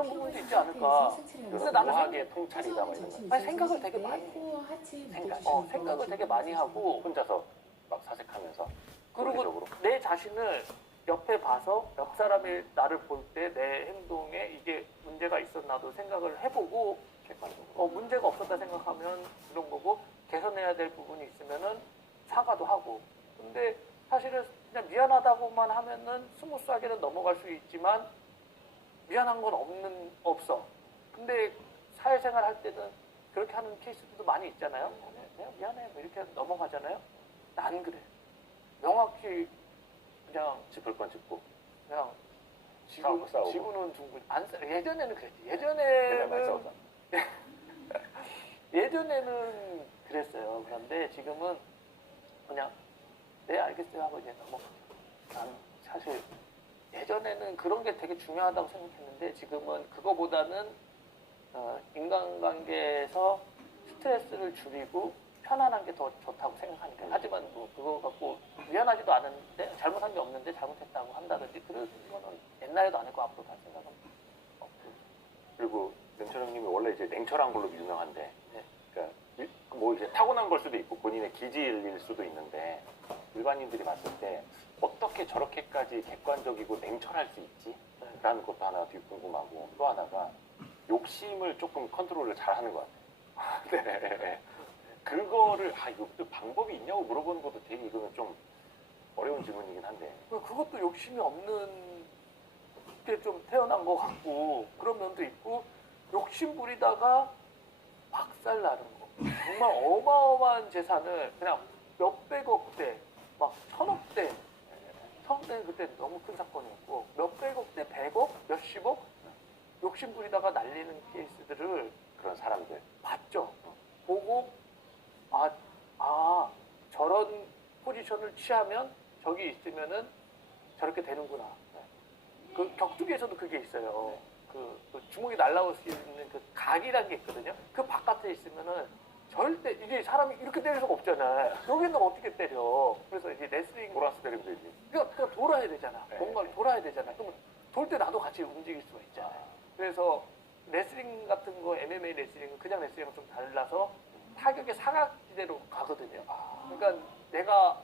그런 부분도 있지 않을까. 근데 나는 과하게 통찰이다 막 이런 거. 아니, 생각을 되게 많이 해. 생각을 되게 많이 하고 혼자서 막 사색하면서 그리고 논리적으로. 내 자신을 옆에 봐서 옆 사람이 나를 볼 때 내 행동에 이게 문제가 있었나도 생각을 해보고 객관적으로. 문제가 없었다 생각하면 그런 거고 개선해야 될 부분이 있으면은 사과도 하고. 근데 사실은 그냥 미안하다고만 하면은 스무스하게는 넘어갈 수 있지만 미안한 건 없어. 근데 사회생활 할 때는 그렇게 하는 케이스들도 많이 있잖아요. 그냥 미안해 뭐 이렇게 넘어가잖아요. 난 그래. 명확히 그냥 짚을 건 짚고 그냥 싸우고. 지구는 둥근. 예전에는 그랬지. 맨날 많이 싸우자. 예전에는 그랬어요. 그런데 지금은 그냥 네 알겠어요 하고 이제 넘어가죠. 나는 사실 예전에는 그런 게 되게 중요하다고 생각했는데 지금은 그거보다는 인간관계에서 스트레스를 줄이고 편안한 게 더 좋다고 생각하니까. 하지만 뭐 그거 갖고 미안하지도 않은데 잘못한 게 없는데 잘못했다고 한다든지 그런 거는 옛날에도 안 했고 앞으로 할 생각은 없고. 그리고 냉철 형님이 원래 이제 냉철한 걸로 유명한데, 네. 그러니까 뭐 이제 타고난 걸 수도 있고 본인의 기질일 수도 있는데 일반인들이 봤을 때 어떻게 저렇게까지 객관적이고 냉철할 수 있지? 라는 것도 하나 되게 궁금하고, 또 하나가 욕심을 조금 컨트롤을 잘 하는 것 같아요. 네. 그거를 이거 방법이 있냐고 물어보는 것도 되게 이거는 좀 어려운 질문이긴 한데 그것도 욕심이 없는 게 좀 태어난 것 같고 그런 면도 있고, 욕심 부리다가 박살 나는 거. 정말 어마어마한 재산을 그냥 몇백억대, 막 천억대, 천억대는 그때 너무 큰 사건이었고 몇백억대, 백억, 몇십억 욕심 부리다가 날리는 케이스들을 그런 사람들 봤죠. 보고 저런 포지션을 취하면 저기 있으면은 저렇게 되는구나. 그 격투기에서도 그게 있어요. 그 주먹이 날라올 수 있는 그 각이라는 게 있거든요. 그 바깥에 있으면은 절대 이게 사람이 이렇게 때릴 수가 없잖아. 여기는 어떻게 때려? 그래서 이제 레슬링 돌아서 때리면 되지. 그러니까 돌아야 되잖아. 네. 뭔가를 돌아야 되잖아. 그러면 돌 때 나도 같이 움직일 수가 있잖아. 그래서 레슬링 같은 거, MMA 레슬링은 그냥 레슬링은 좀 달라서 타격의 사각지대로 가거든요. 그러니까 내가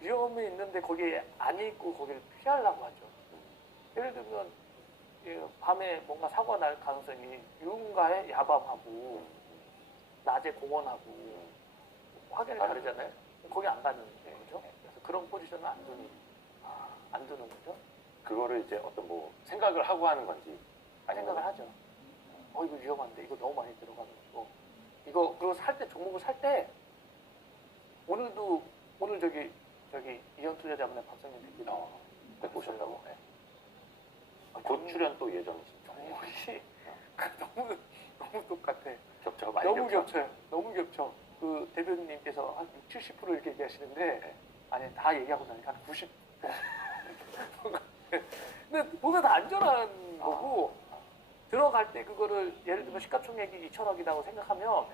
위험이 있는데 거기에 안 있고 거기를 피하려고 하죠. 예를 들면 밤에 뭔가 사고가 날 가능성이 유흥가에 야밤하고 낮에 공원하고 확연히 다르잖아요. 거기 안 가는 거죠. 그래서 그런 포지션은 안 두는 거죠. 그거를 이제 어떤 뭐 생각을 하고 하는 건지 생각을 하죠. 이거 위험한데 이거 너무 많이 들어가는 거고 이거 그리고 살 때 종목을 살 때 오늘 저기 이현투자자분의 박성민 대표님 보셨다고. 네. 곧 곧 출연 또 예정이시죠. 종목이 너무 똑같아. 겹쳐가 많이 너무 겹쳐요. 너무 겹쳐. 그 대표님께서 한 60, 70% 이렇게 얘기하시는데 아니 다 얘기하고 나니까 한 90%. 근데 보면 다 안전한 거고 들어갈 때 그거를 예를 들면 시가총액이 2천억이라고 생각하면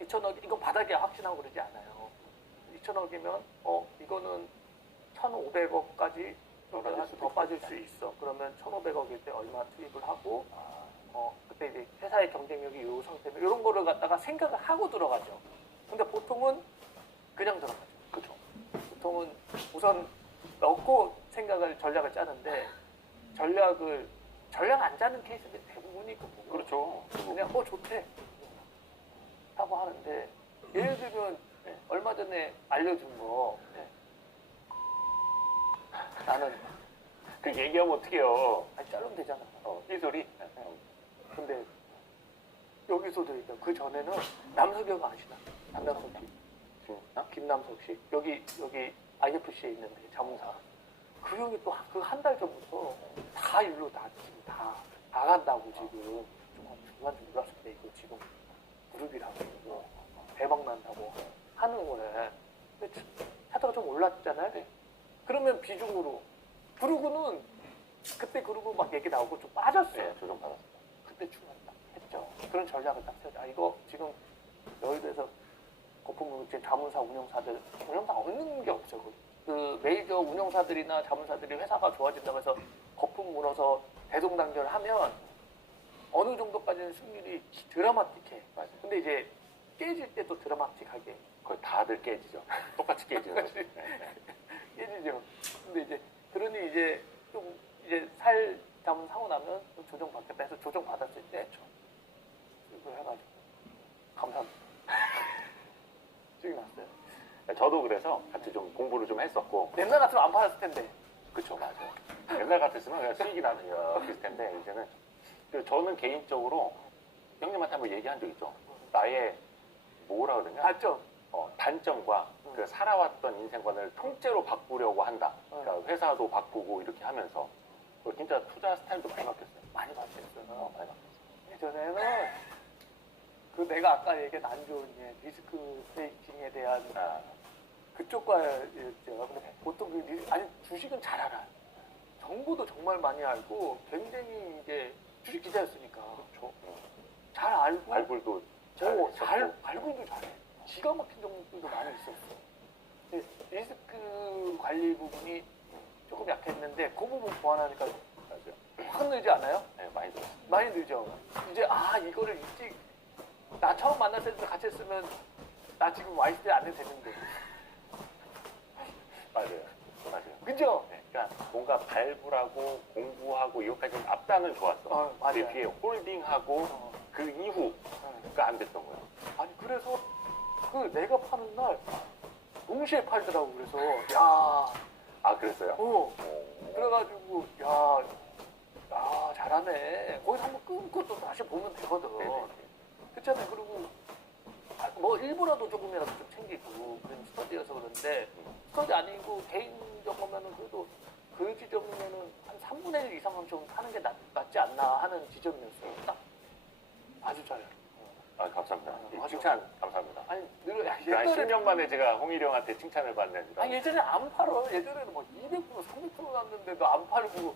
2천억 이건 바닥에 확신하고 그러지 않아요. 2천억이면 이거는 1,500억까지 더 빠질 수 있어. 그러면 1,500억일 때 얼마 투입을 하고 그때 이제 회사의 경쟁력이 이 상태면 이런 거를 갖다가 생각을 하고 들어가죠. 근데 보통은 그냥 들어가죠. 그렇죠. 보통은 우선 넣고 전략을 짜는데 전략 안 짜는 케이스들이 대부분이 그렇죠. 그냥 좋대 하고 하는데 예를 들면 얼마 전에 알려준 거 나는 그 얘기하면 어떡해요. 자르면 되잖아. 이 소리. 근데 여기서도 일단 그 전에는 남석이가 아시나? 남석씨, 김남석 씨 여기 IFC에 있는데 자문사 그 형이 또 그 한 달 전부터 다 일로 지금 다 나간다고 지금 중간 좀 놀랐을 때 이거 지금 무릎이라고 이거 대박 난다고 하는 거네. 근데 차트가 좀 올랐잖아요. 네. 그러면 비중으로 그러고는 그때 그러고 막 얘기 나오고 좀 빠졌어요. 네, 조정 받았어요. 그때 했죠. 그런 전략을 딱 세우죠. 이거 지금 여의도에서 거품을 지금 자문사 운영사 없는 게 없어요. 그 메이저 운영사들이나 자문사들이 회사가 좋아진다고 해서 거품 물어서 대동단결하면 어느 정도까지는 승률이 드라마틱해. 맞아요. 근데 이제 깨질 때도 드라마틱하게 거의 다들 깨지죠. 똑같이 깨지는 거죠. 네. 깨지죠. 근데 이제 그러니 이제 좀 이제 살 잠 사고 나면 좀 조정 받겠다 해서 조정 받았을 때 이거 해가지고 감사합니다. 지금 났어요. 저도 그래서 같이 좀 공부를 좀 했었고. 옛날 같으면 안 팔았을 텐데. 그쵸, 맞아요. 옛날 같았으면 그냥 수익이 나는 텐데 이제는. 그래서 저는 개인적으로 형님한테 한번 얘기한 적 있죠. 나의 뭐라 그러냐? 맞죠? 단점과 그 살아왔던 인생관을 통째로 바꾸려고 한다. 그러니까 회사도 바꾸고 이렇게 하면서 진짜 투자 스타일도 많이 바뀌었어요. 많이 바뀌었어요. 많이 바뀌었어요. 예전에는 그 내가 아까 얘기한 안 좋은 리스크 테이킹에 대한 그쪽과였죠. 근데 보통 아니 주식은 잘 알아요. 정보도 정말 많이 알고 굉장히 이제 주식 기자였으니까 그렇죠. 잘 알고 발굴도 발굴도 잘해. 기가 막힌 정보들도 많이 있었어. 근데 리스크 관리 부분이 조금 약했는데 그 부분 보완하니까 맞아요. 확 늘지 않아요? 네, 많이 들었어요. 많이 늘죠. 이제 이거를 일찍 나 처음 만났을 때 같이 했으면 나 지금 와 있을 때 안 해도 되는데. 맞아요. 그죠? 네, 그러니까 뭔가 발굴하고 공부하고 이것까지는 앞단은 좋았어. 맞아요. 근데 뒤에 홀딩하고 그 이후가 안 됐던 거예요. 아니 그래서 그 내가 파는 날 동시에 팔더라고. 그래서 야, 그랬어요? 그래가지고 야 잘하네. 거기서 한번 끊고 또 다시 보면 되거든. 네네. 그렇잖아요. 그리고 뭐 일부라도 조금이라도 좀 챙기고 그런 스터디여서 그런데 스터디 아니고 개인적 거면은 그래도 그 지점이면은 한 3분의 1 이상은 좀 하는 게 낫지 않나 하는 지점이었어요. 딱 아주 잘해요. 감사합니다. 맞아. 칭찬 감사합니다. 아니 늘 한 옛날에 10년 만에 제가 홍일이 형한테 칭찬을 받는 이런. 예전에 안 팔어. 예전에는 뭐 200% 300% 났는데도 안 팔고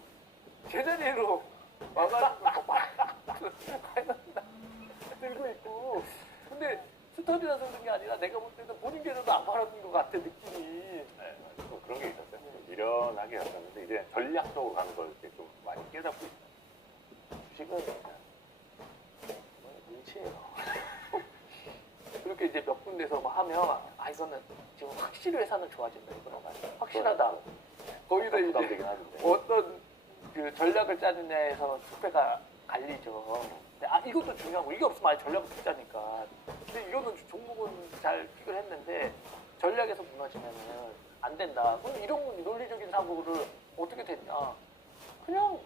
제자리로 와가지고 들고 있고. 근데 스터디라서 그런 게 아니라 내가 볼 때는 본인 계좌도 안 팔았던 것 같아 느낌이. 네, 뭐 그런 게 있었어요. 미련하게 갔었는데 이제 전략적으로 가는 걸 이렇게 좀 많이 깨닫고 있어요. 주식은 눈치예요. 그렇게 이제 몇 군데서 뭐 하면 이거는 지금 확실히 회사는 좋아진다. 이거는 확실하다. 거기서 이제 부담되긴 하는데. 어떤 그 전략을 짜느냐에서 수배가 갈리죠. 근데 이것도 중요하고 이게 없으면 아예 전략을 못 짜니까. 근데 이거는 종목은 잘 픽을 했는데 전략에서 무너지면은 안 된다. 그럼 이런 논리적인 사고를 어떻게 됐냐? 그냥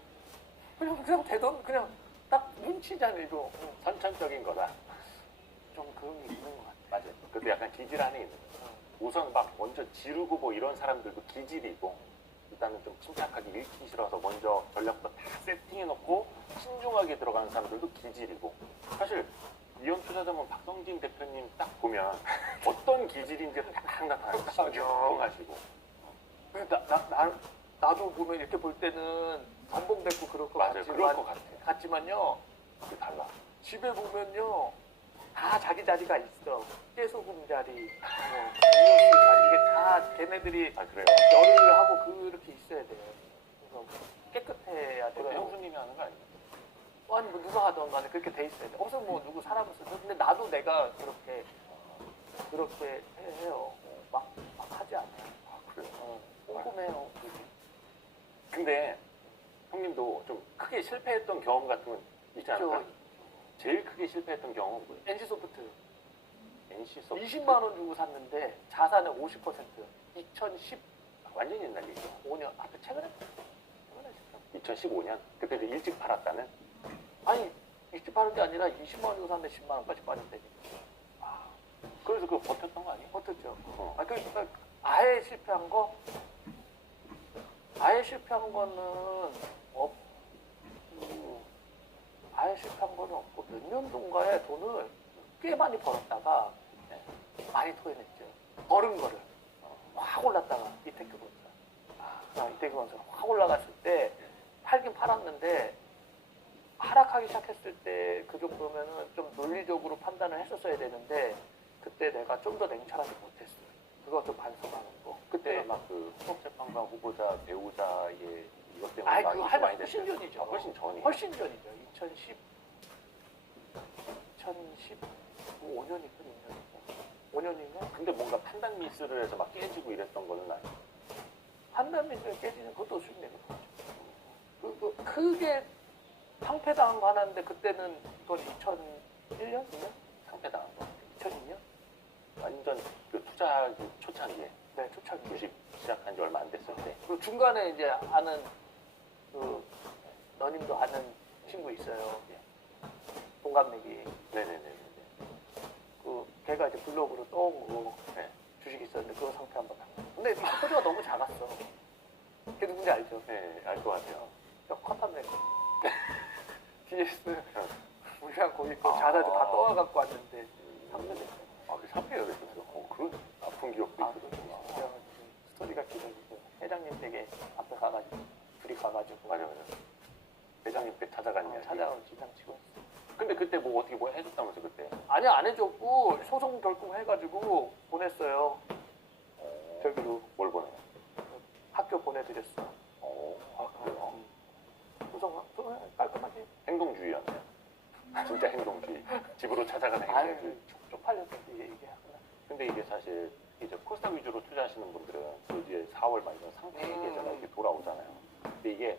되던 그냥 딱 눈치잖아요. 이거 선천적인 거다. 좀 그런 게 있는 것 같아. 맞아요. 그것도 약간 기질 안에 있는 거예요. 우선 막 먼저 지르고 뭐 이런 사람들도 기질이고 일단은 좀 침착하게 읽기 싫어서 먼저 전략부터 다 세팅해놓고 신중하게 들어가는 사람들도 기질이고 사실 이온투자자문 박성진 대표님 딱 보면 어떤 기질인지 딱 나타나요. 신중하시고. 나도 보면 이렇게 볼 때는 감봉됐고 그럴 것 맞아요. 그럴 것 같아요. 같지만요. 그게 달라. 집에 보면요. 다 자기 자리가 있어. 깨소금 자리, 음료수 자리. 이게 다 걔네들이 그래요? 열을 하고 그렇게 있어야 돼요. 그래서 깨끗해야 그거 돼요. 형수님이 하는 거 아니에요? 아니 뭐 누가 하던 간에 그렇게 돼 있어야 돼. 없으면 뭐 누구 사람을 쓰든. 근데 나도 내가 그렇게 해요. 막 하지 않아요. 그래요? 꼼꼼해요. 근데 형님도 좀 크게 실패했던 경험 같은 건 있지 않을까요? 제일 크게 실패했던 경험은 뭐예요? NC소프트 NC소프트 20만 원 주고 샀는데 자산의 50% 2015년 완전 옛날 얘기죠. 앞에 최근에 2015년 그때도 일찍 팔았다는? 아니 일찍 파는 게 아니라 20만 원 주고 샀는데 10만 원까지 빠졌다니까. 그래서 그거 버텼던 거 아니에요? 버텼죠. 어. 그러니까 아예 실패한 거? 아예 실패한 거는 없고 아예 실패한 거는 없고 몇 년도인가에 돈을 꽤 많이 벌었다가 많이 토해냈죠. 벌은 거를 확 올랐다가 이태규건설 확 올라갔을 때 팔긴 팔았는데 하락하기 시작했을 때 그 정도면은 좀 논리적으로 판단을 했었어야 되는데 그때 내가 좀 더 냉철하지 못했어요. 그거 좀 반성하는 거. 그때 막 그 헌법재판관 후보자 배우자의 이것 때문에 아이 막 그거 이슈 한 많이 훨씬 됐어요. 전이죠. 훨씬 전이에요. 훨씬 전이죠. 2015년이군 6년이군 5년인가? 근데 뭔가 판단 미스를 해서 막 깨지고 이랬던 거는 아니에요. 판단 미스를 깨지는 그것도 수익내는 거죠. 그 크게 상패당한 거 하나인데 그때는 이건 2001년? 2년? 상패당한 거. 2002년? 완전 그 투자 초창기에 네, 초창기. 주식 시작한 지 얼마 안 됐을 때. 그 중간에 이제 아는 그 너님도 아는 친구 있어요. 동갑내기. 네네네네. 그 걔가 이제 블로그로 떠온 거 네. 주식 있었는데 그거 상패 한번 당. 근데 포트가 너무 작았어. 걔 누군지 알죠? 네, 알 것 같아요. 저 컷한데 DS 물량 거기 그 자사주 다 떠와갖고 왔는데 상패 됐어. 아, 그 상패가 됐었어요? 그런 아픈 기억도 아, 있거든요. 스토리가 길어지고 회장님 댁에 앞에 가가지고 둘이 가가지고 맞아. 회장님 댁 찾아간 이야기. 찾아가서 지장치고 근데 그때 뭐 어떻게 뭐 해줬다면서 그때? 아니 안 해줬고 소송 결정해가지고 보냈어요. 저기로 뭘 보내요? 학교 보내드렸어. 아, 그래요? 소송 깔끔하게. 행동주의였네요. 진짜 행동주의. 집으로 찾아가는 아유 행동주의. 쪽팔려서 얘기하구나. 근데 이게 사실 이제 코스닥 위주로 투자하시는 분들은 그 뒤에 4월 말 이런 상패 계좌가 이렇게 돌아오잖아요. 근데 이게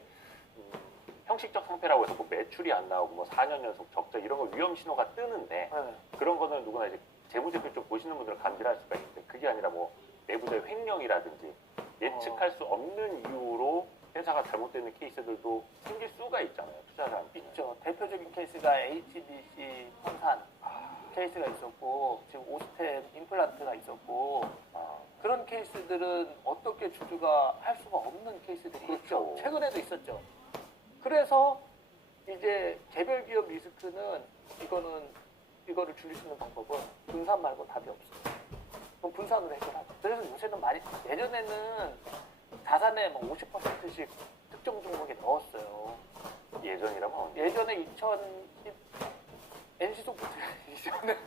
형식적 상패라고 해서 뭐 매출이 안 나오고 뭐 4년 연속 적자 이런 거 위험 신호가 뜨는데 네. 그런 거는 누구나 이제 재무제표 쪽 보시는 분들은 감지할 수가 있는데 그게 아니라 뭐 내부자의 횡령이라든지 예측할 수 없는 이유로 회사가 잘못되는 케이스들도 생길 수가 있잖아요. 투자자 있죠. 대표적인 케이스가 HBC 황산 케이스가 있었고 지금 오스템 임플란트가 있었고 그런 케이스들은 어떻게 주주가 할 수가 없는 케이스들이 그렇죠. 있죠. 최근에도 있었죠. 그래서 이제 개별 기업 리스크는 이거를 줄일 수 있는 방법은 분산 말고 답이 없어요. 그럼 분산으로 해결하죠. 그래서 요새는 많이 예전에는 자산의 뭐 50%씩 특정 종목에 넣었어요. 예전이라면 언제? 예전에 2010 NC소프트 이전에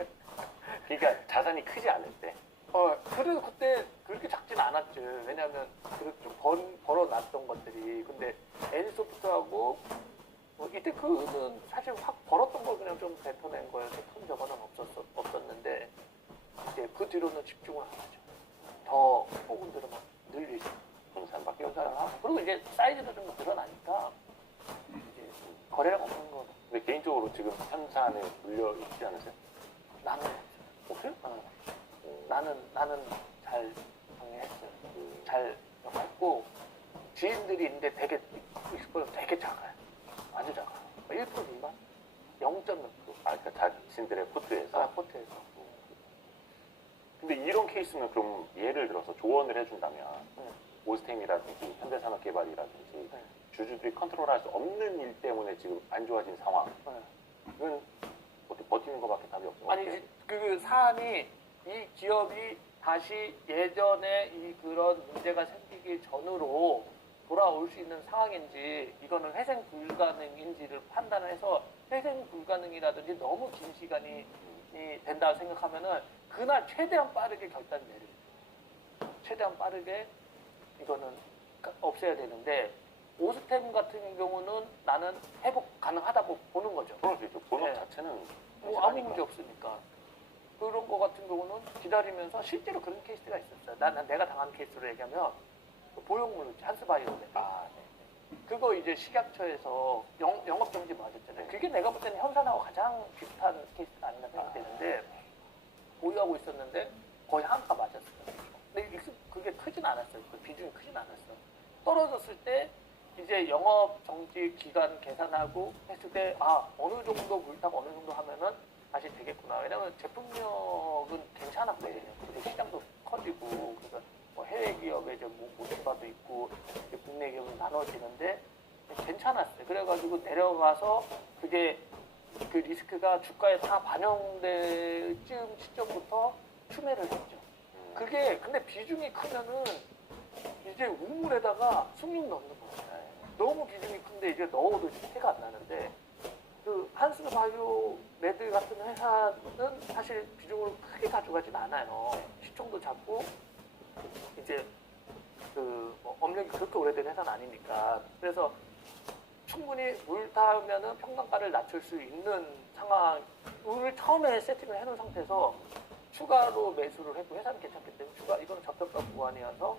그러니까 자산이 크지 않을 때 그래도 그때 그렇게 작진 않았죠. 왜냐하면 그렇게 좀 벌어놨던 것들이. 근데 NC소프트하고 뭐 이때 그는 사실 확 벌었던 걸 그냥 좀 뱉어낸 거여서 큰 저거는 없었는데 이제 그 뒤로는 집중을 안 하죠. 더 부분들을 막 늘리죠. 분산밖에 연산을 없다. 하고. 그리고 이제 사이즈도 좀 늘어나니까 이제 거래량 없는 거 근데 개인적으로 지금 현산에 물려 있지 않으세요? 나는 없어요? 나는 잘 정리했어요. 잘 했고 지인들이 있는데 되게 작아요. 아주 작아. 1% 미만? 0몇 프로. 그러니까 자신들의 포트에서. 포트에서. 근데 이런 케이스는 그럼 예를 들어서 조언을 해준다면 네. 오스템이라든지 현대산업개발이라든지 네. 주주들이 컨트롤할 수 없는 일 때문에 지금 안 좋아진 상황은 네. 어떻게 버티는 것밖에 답이 없어요. 아니 이제 그 사안이 이 기업이 다시 예전에 그런 문제가 생기기 전으로 돌아올 수 있는 상황인지 이거는 회생 불가능인지를 판단을 해서 회생 불가능이라든지 너무 긴 시간이 된다 생각하면은 그날 최대한 빠르게 결단 내려요. 최대한 빠르게 이거는 없애야 되는데 오스템 같은 경우는 나는 회복 가능하다고 보는 거죠. 그럴 수 있죠. 본업 네. 자체는 뭐 아무 문제 없으니까. 그런 거 같은 경우는 기다리면서 실제로 그런 케이스가 있었어요. 내가 당한 케이스로 얘기하면 보형물 한스바이오네. 그거 이제 식약처에서 영업정지 맞았잖아요. 그게 내가 볼 때는 현산하고 가장 비슷한 케이스가 아닌가 생각되는데 보유하고 있었는데 거의 한가 맞았어요. 근데 그게 크진 않았어요. 그 비중이 크진 않았어. 떨어졌을 때 이제 영업정지 기간 계산하고 했을 때 어느 정도 물타고 어느 정도 하면은 다시 되겠구나. 왜냐면 제품력은 괜찮았거든요. 그리고 시장도 커지고 그래서 뭐 해외 기업에 이제 모집바도 있고 국내 기업은 나눠지는데 괜찮았어요. 그래가지고 내려가서 그게 그 리스크가 주가에 다 반영될 쯤 시점부터 추매를 했죠. 그게 근데 비중이 크면은 이제 우물에다가 숭늉 넣는 거예요. 너무 비중이 큰데 이제 넣어도 티가 안 나는데 그 한스바이오 메드 같은 회사는 사실 비중을 크게 가져가진 않아요. 시총도 작고 이제 그뭐 업력이 그렇게 오래된 회사는 아니니까 그래서 충분히 물 타면은 평단가를 낮출 수 있는 상황을 처음에 세팅을 해놓은 상태에서 추가로 매수를 했고 회사는 괜찮기 때문에 이거는 적격가 구간이어서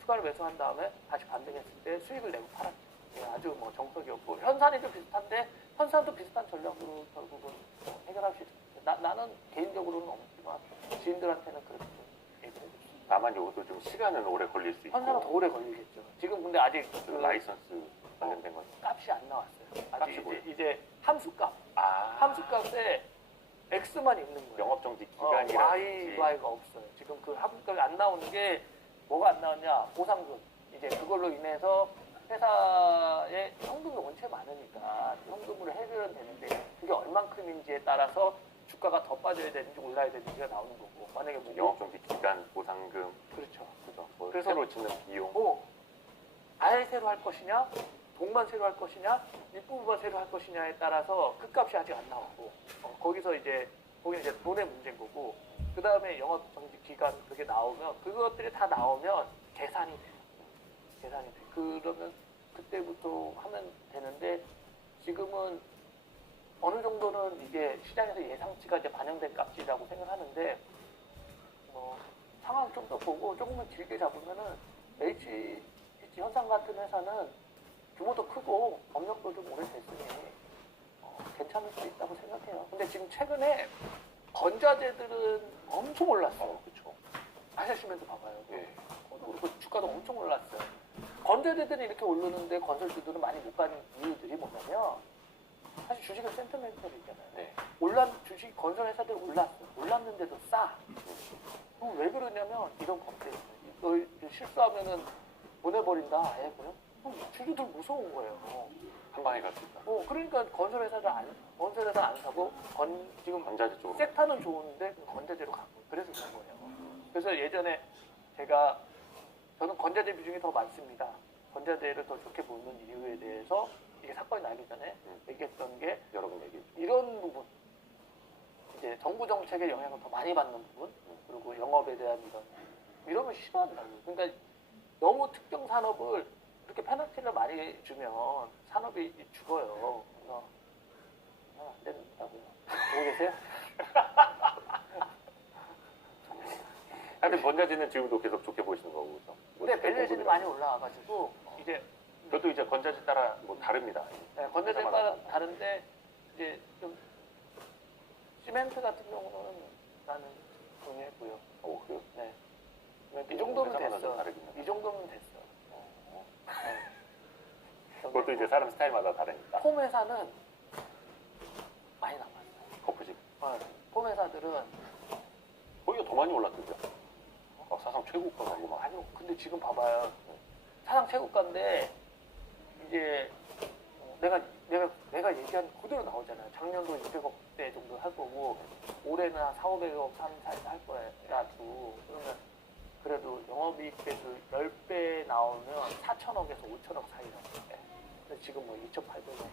추가로 매수한 다음에 다시 반등했을 때 수익을 내고 팔았죠. 예, 아주 뭐 정석이었고 현산이도 비슷한데 현산도 비슷한 전략으로 결국은 해결할 수 있습니다. 나는 개인적으로는 없지만 지인들한테는 그렇게 좀 얘기를 해줬습니다. 다만 이것도 좀 시간은 오래 걸릴 수 있고 현산은 더 오래 걸리겠죠. 지금 근데 아직 그 라이선스 관련된 건 값이 안 나왔어요. 아직 값이 뭐예요? 이제 함수값, 아, 함수값에 X만 있는 거예요. 영업정지 Y가 기간이라든지 없어요. 지금 그 함수값이 안 나오는 게 뭐가 안 나왔냐? 보상금. 이제 그걸로 인해서 회사의 현금이 원체 많으니까 현금으로 해결은 되는데 그게 얼만큼인지에 따라서 주가가 더 빠져야 되는지 올라야 되는지가 나오는 거고 만약에 뭐 영업정지 기간 보상금 그렇죠. 그죠? 뭐 그래서 새로 짓는 비용 아예 새로 할 것이냐, 동만 새로 할 것이냐, 윗부분만 새로 할 것이냐에 따라서 그 값이 아직 안 나오고 거기서 이제 거기는 이제 돈의 문제인 거고 그 다음에 영업 정지 기간 그게 나오면 그것들이 다 나오면 계산이 돼요. 계산이 돼. 그러면 그때부터 하면 되는데 지금은 어느 정도는 이게 시장에서 예상치가 이제 반영된 값이라고 생각하는데 상황 좀 더 보고 조금만 길게 잡으면은 HH 현상 같은 회사는 규모도 크고 업력도 좀 오래됐으니 괜찮을 수 있다고 생각해요. 근데 지금 최근에 건자재들은 엄청 올랐어요. 그렇죠. 아시아시멘트 봐봐요. 예. 그 주가도 엄청 올랐어요. 건자재들은 이렇게 오르는데 건설주들은 많이 못 가는 이유들이 뭐냐면 사실 주식은 센트멘털이 있잖아요. 네. 주식 건설 회사들 올랐는데도 싸. 왜 그러냐면 이런 법들. 너 실수하면은 보내버린다. 아예 그냥 주주들 무서운 거예요. 한 방에 갈 수 있다. 그러니까 건설 회사 안 사고 지금 건자재 쪽으로. 섹타는 좋은데 건자재로 가고 그래서 그런 거예요. 그래서 예전에 저는 건자재 비중이 더 많습니다. 건자재를 더 좋게 보는 이유에 대해서 이게 사건이 나기 전에 얘기했던 게 여러 분 얘기. 이런 부분 이제 정부 정책의 영향을 더 많이 받는 부분 그리고 영업에 대한 이러면 싫어한다고. 그러니까 너무 특정 산업을 이렇게 페널티를 많이 주면 산업이 죽어요. 그래서 안 된다고요. 보고 계세요? 하여튼 건자재는 지금도 계속 좋게 보시는 거고. 그죠? 근데 밸류에이션이 많이 올라와가지고 이제 그것도 이제 건자재 따라 뭐 다릅니다. 네, 건자재에 따라 다른데 이제 좀 시멘트 같은 경우는 나는 동의했고요. 그래요? 네. 이 정도면 회사마다 좀 됐어. 다르긴 하네. 이 정도면 됐어. 네. 그것도 이제 사람 스타일마다 다르니까. 폼 회사는 많이 남았어요. 거푸집. 폼 회사들은 거기가 더 많이 올랐던데. 사상 최고가 가고 막. 아니요. 근데 지금 봐봐요. 사상 최고가인데 이제 내가 얘기한 그대로 나오잖아요. 작년도 600억대 정도 할 거고 올해는 한 4,500억 사이에서 할 거예요. 나도 그러면 그래도 영업이익 대수 10배 나오면 4천억에서 5천억 사이라고. 근데 지금 뭐 2,800억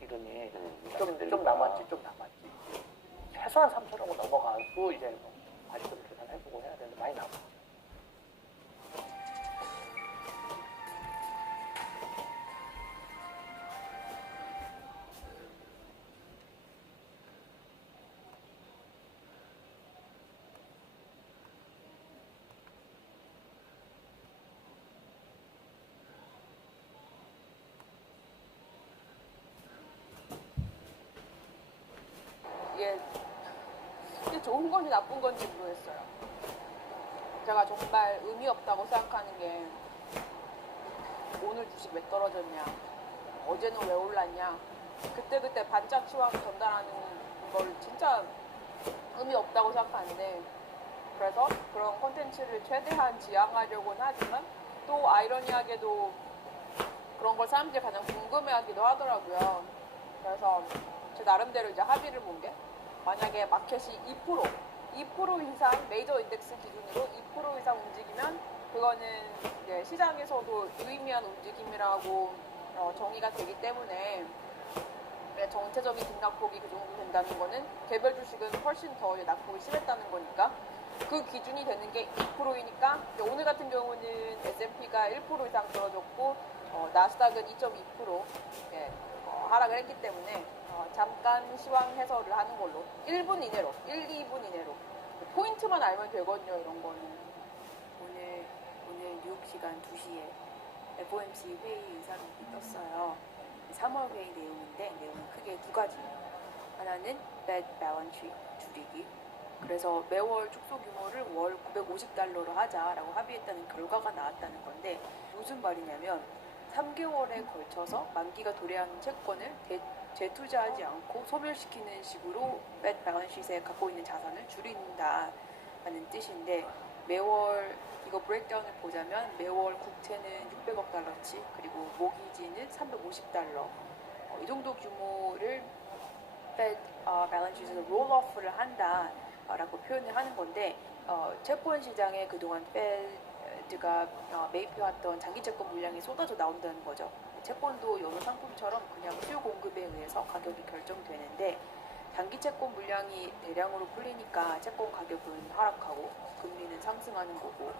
이러니 좀 남았지. 최소한 3천억은 넘어가고 이제 다시 좀 계산해보고 해야 되는데 많이 남았죠. 이게 좋은 건지 나쁜 건지 모르겠어요. 제가 정말 의미 없다고 생각하는 게 오늘 주식 왜 떨어졌냐, 어제는 왜 올랐냐, 그때그때 반짝 시황 전달하는 걸 진짜 의미 없다고 생각하는데 그래서 그런 콘텐츠를 최대한 지양하려고는 하지만 또 아이러니하게도 그런 걸 사람들이 가장 궁금해하기도 하더라고요. 그래서 제 나름대로 이제 합의를 본 게 만약에 마켓이 2% 이상 메이저 인덱스 기준으로 2% 이상 움직이면 그거는 이제 시장에서도 유의미한 움직임이라고 정의가 되기 때문에 정체적인 등락폭이 그 정도 된다는 거는 개별 주식은 훨씬 더 낙폭이 심했다는 거니까 그 기준이 되는 게 2%이니까 오늘 같은 경우는 S&P가 1% 이상 떨어졌고 나스닥은 2.2% 예, 하락을 했기 때문에 잠깐 시황 해설을 하는 걸로 1분 이내로 1, 2분 이내로 포인트만 알면 되거든요. 이런 거는 오늘 뉴욕 시간 2시에 FOMC 회의 의사록이 떴어요. 3월 회의 내용인데 내용은 크게 두 가지예요. 하나는 Fed balance sheet 줄이기. 그래서 매월 축소 규모를 월 950달러로 하자라고 합의했다는 결과가 나왔다는 건데 무슨 말이냐면 3개월에 걸쳐서 만기가 도래하는 채권을 재투자하지 않고 소멸시키는 식으로 Fed balance sheet에 갖고 있는 자산을 줄인다는 뜻인데 매월 이거 브레이크다운을 보자면 매월 국채는 600억 달러치 그리고 모기지는 350달러 이 정도 규모를 Fed balance sheet에서 롤오프를 한다라고 표현을 하는 건데 채권 시장에 그동안 Fed가 매입해왔던 장기 채권 물량이 쏟아져 나온다는 거죠. 채권도 여러 상품처럼 그냥 수요 공급에 의해서 가격이 결정되는데 장기 채권 물량이 대량으로 풀리니까 채권 가격은 하락하고 금리는 상승하는 거고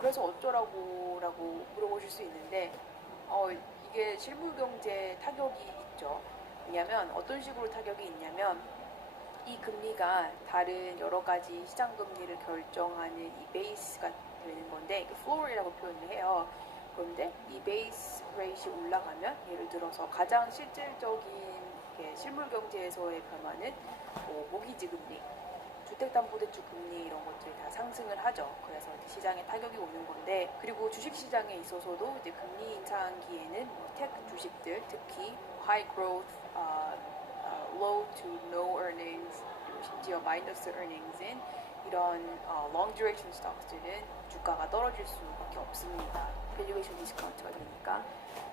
그래서 어쩌라고라고 물어보실 수 있는데 이게 실물 경제에 타격이 있죠. 왜냐하면 어떤 식으로 타격이 있냐면 이 금리가 다른 여러 가지 시장 금리를 결정하는 이 베이스가 되는 건데 플로어이라고 표현을 해요. 그런데 이 베이스 레이트이 올라가면 예를 들어서 가장 실질적인 실물 경제에서의 변화는 모기지 금리, 주택담보대출 금리 이런 것들이 다 상승을 하죠. 그래서 시장에 타격이 오는 건데 그리고 주식 시장에 있어서도 이제 금리 인상기에는 텍 주식들 특히 high growth, low to no earnings, 심지어 마이너스 earnings인 이런 long duration stocks들은 주가가 떨어질 수밖에 없습니다. 밸류에이션 디스카운트가 되니까.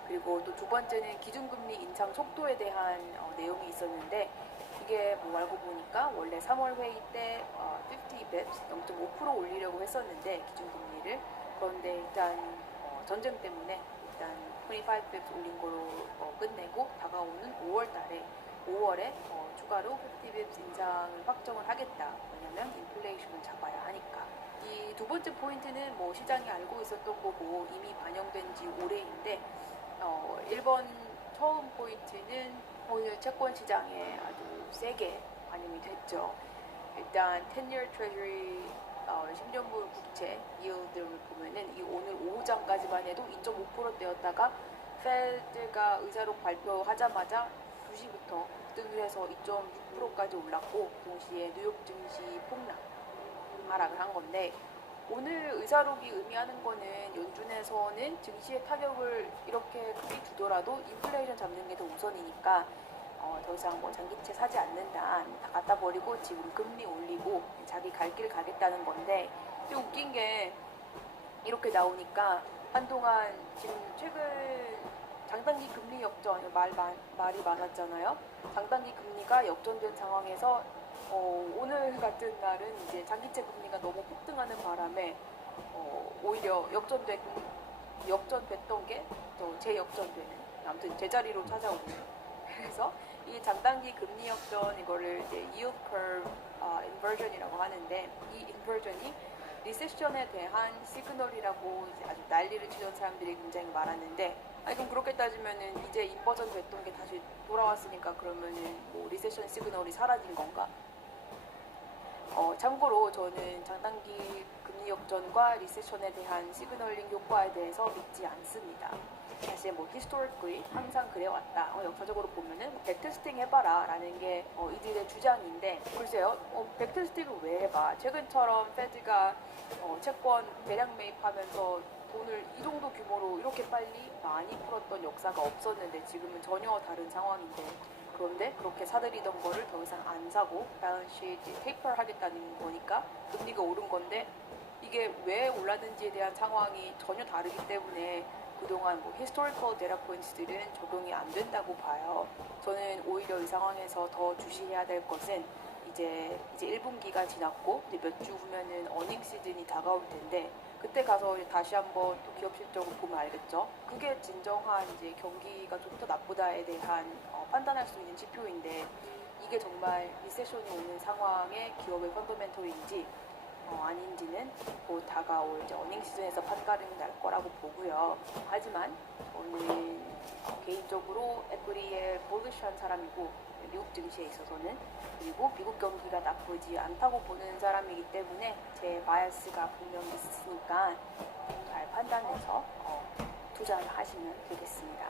그리고 또 두 번째는 기준금리 인상 속도에 대한 내용이 있었는데 이게 뭐 알고 보니까 원래 3월 회의 때 50 bps 0.5% 올리려고 했었는데 기준금리를 그런데 일단 전쟁 때문에 일단 25 bps 올린 거로 끝내고 다가오는 5월에 추가로 50 bps 인상을 확정을 하겠다. 왜냐면 인플레이션을 잡아야 하니까. 이 두 번째 포인트는 뭐 시장이 알고 있었던 거고 이미 반영된 지 오래인데 1번 처음 포인트는 오늘 채권 시장에 아주 세게 반영이 됐죠. 일단 10-year treasury 10년물 국채 yield를 보면은 이 오늘 오후장까지만 해도 2.5%대였다가 페드가 의사록 발표하자마자 2시부터 급등을 해서 2.6%까지 올랐고 동시에 뉴욕 증시 폭락 하락을 한 건데 오늘 의사록이 의미하는 거는 연준에서는 증시의 타격을 이렇게 크게 주더라도 인플레이션 잡는 게 더 우선이니까 더 이상 뭐 장기채 사지 않는다 다 갖다 버리고 지금 금리 올리고 자기 갈 길 가겠다는 건데 좀 웃긴 게 이렇게 나오니까 한동안 지금 최근 장단기 금리 역전 말이 많았잖아요. 장단기 금리가 역전된 상황에서 오늘 같은 날은 이제 장기채 금리가 너무 폭등하는 바람에 오히려 역전됐던 게 또 재역전되는 아무튼 제자리로 찾아오는 그래서 이 장단기 금리 역전 이거를 이제 yield curve inversion이라고 하는데 이 inversion이 리세션에 대한 시그널이라고 이제 아주 난리를 치던 사람들이 굉장히 많았는데 그럼 그렇게 따지면은 이제 인버전 됐던 게 다시 돌아왔으니까 그러면은 뭐 리세션 시그널이 사라진 건가? 참고로 저는 장단기 금리 역전과 리세션에 대한 시그널링 효과에 대해서 믿지 않습니다. 사실 뭐 historically 항상 그래왔다. 역사적으로 보면은 백테스팅 해봐라 라는 게 이들의 주장인데 글쎄요. 백테스팅을 왜 해봐? 최근처럼 페드가 채권 대량 매입하면서 돈을 이 정도 규모로 이렇게 빨리 많이 풀었던 역사가 없었는데 지금은 전혀 다른 상황인데 그런데 그렇게 사들이던 거를 더 이상 안 사고 밸런스 테이퍼를 하겠다는 거니까 금리가 오른 건데 이게 왜 올랐는지에 대한 상황이 전혀 다르기 때문에 그동안 뭐 히스토리컬 데이터 포인트들은 적용이 안 된다고 봐요. 저는 오히려 이 상황에서 더 주시해야 될 것은 이제 1분기가 지났고 이제 몇 주 후면은 어닝 시즌이 다가올 텐데 그때 가서 이제 다시 한번 또 기업 실적을 보면 알겠죠. 그게 진정한 이제 경기가 좋다 나쁘다에 대한 판단할 수 있는 지표인데 이게 정말 리세션이 오는 상황에 기업의 펀더멘털인지 아닌지는 곧 다가올 이제 어닝 시즌에서 판가름이 날 거라고 보고요. 하지만 저는 개인적으로 애플이의 볼리시한 사람이고 미국 증시에 있어서는 그리고 미국 경기가 나쁘지 않다고 보는 사람이기 때문에 제 바이어스가 분명히 있으니까 잘 판단해서 투자를 하시면 되겠습니다.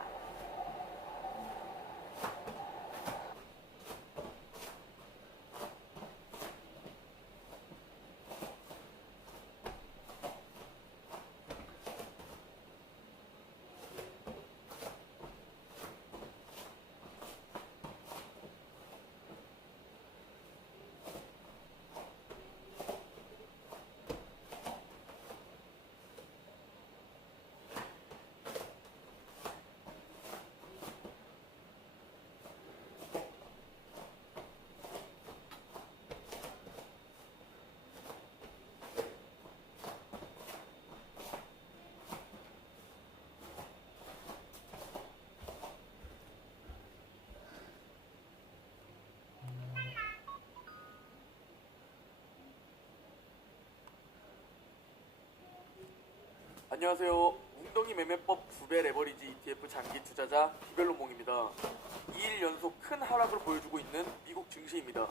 안녕하세요. 웅덩이 매매법 2배 레버리지 ETF 장기 투자자 비벨로몽입니다. 2일 연속 큰 하락을 보여주고 있는 미국 증시입니다.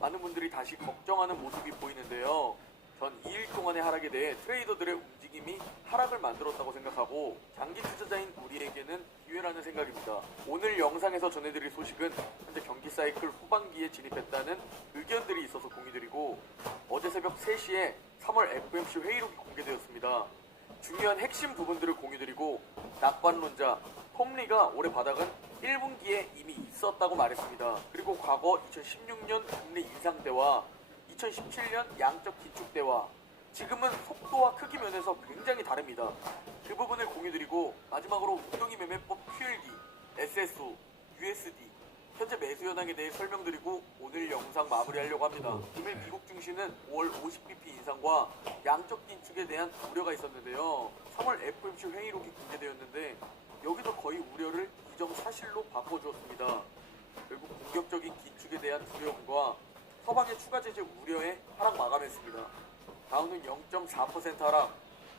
많은 분들이 다시 걱정하는 모습이 보이는데요. 전 2일 동안의 하락에 대해 트레이더들의 움직임이 하락을 만들었다고 생각하고 장기 투자자인 우리에게는 기회라는 생각입니다. 오늘 영상에서 전해드릴 소식은 현재 경기 사이클 후반기에 진입했다는 의견들이 있어서 공유드리고 어제 새벽 3시에 3월 FOMC 회의록이 공개되었습니다. 중요한 핵심 부분들을 공유드리고 낙관론자 톰리가 올해 바닥은 1분기에 이미 있었다고 말했습니다. 그리고 과거 2016년 금리 인상 때와 2017년 양적 기축 때와 지금은 속도와 크기 면에서 굉장히 다릅니다. 그 부분을 공유드리고 마지막으로 웅덩이 매매법 QLD, SSO, USD 현재 매수 현황에 대해 설명드리고 오늘 영상 마무리하려고 합니다. 금일 미국 증시는 5월 50bp 인상과 양적 긴축에 대한 우려가 있었는데요. 3월 FOMC 회의록이 공개되었는데 여기서 거의 우려를 기정사실로 바꿔주었습니다. 결국 공격적인 긴축에 대한 두려움과 서방의 추가 제재 우려에 하락 마감했습니다. 다우는 0.4% 하락,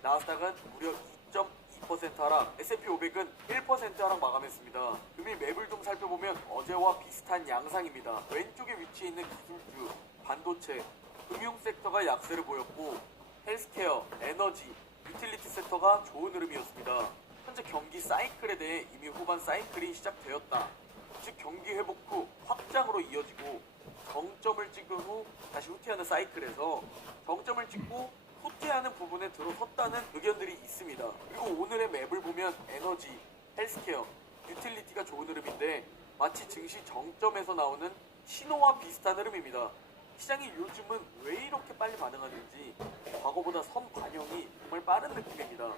나스닥은 무려 2.2% 하락, S&P 500은 1% 하락 마감했습니다. 금일 매물 좀 살펴보면 어제와 비슷한 양상입니다. 왼쪽에 위치해 있는 기술주, 반도체, 금융 섹터가 약세를 보였고 헬스케어, 에너지, 유틸리티 섹터가 좋은 흐름이었습니다. 현재 경기 사이클에 대해 이미 후반 사이클이 시작되었다. 즉 경기 회복 후 확장으로 이어지고 정점을 찍은 후 다시 후퇴하는 사이클에서 정점을 찍고 후퇴하는 부분에 들어섰다는 의견들이 있습니다. 그리고 오늘의 맵을 보면 에너지, 헬스케어, 유틸리티가 좋은 흐름인데 마치 증시 정점에서 나오는 신호와 비슷한 흐름입니다. 시장이 요즘은 왜 이렇게 빨리 반응하는지 과거보다 선 반영이 정말 빠른 느낌입니다.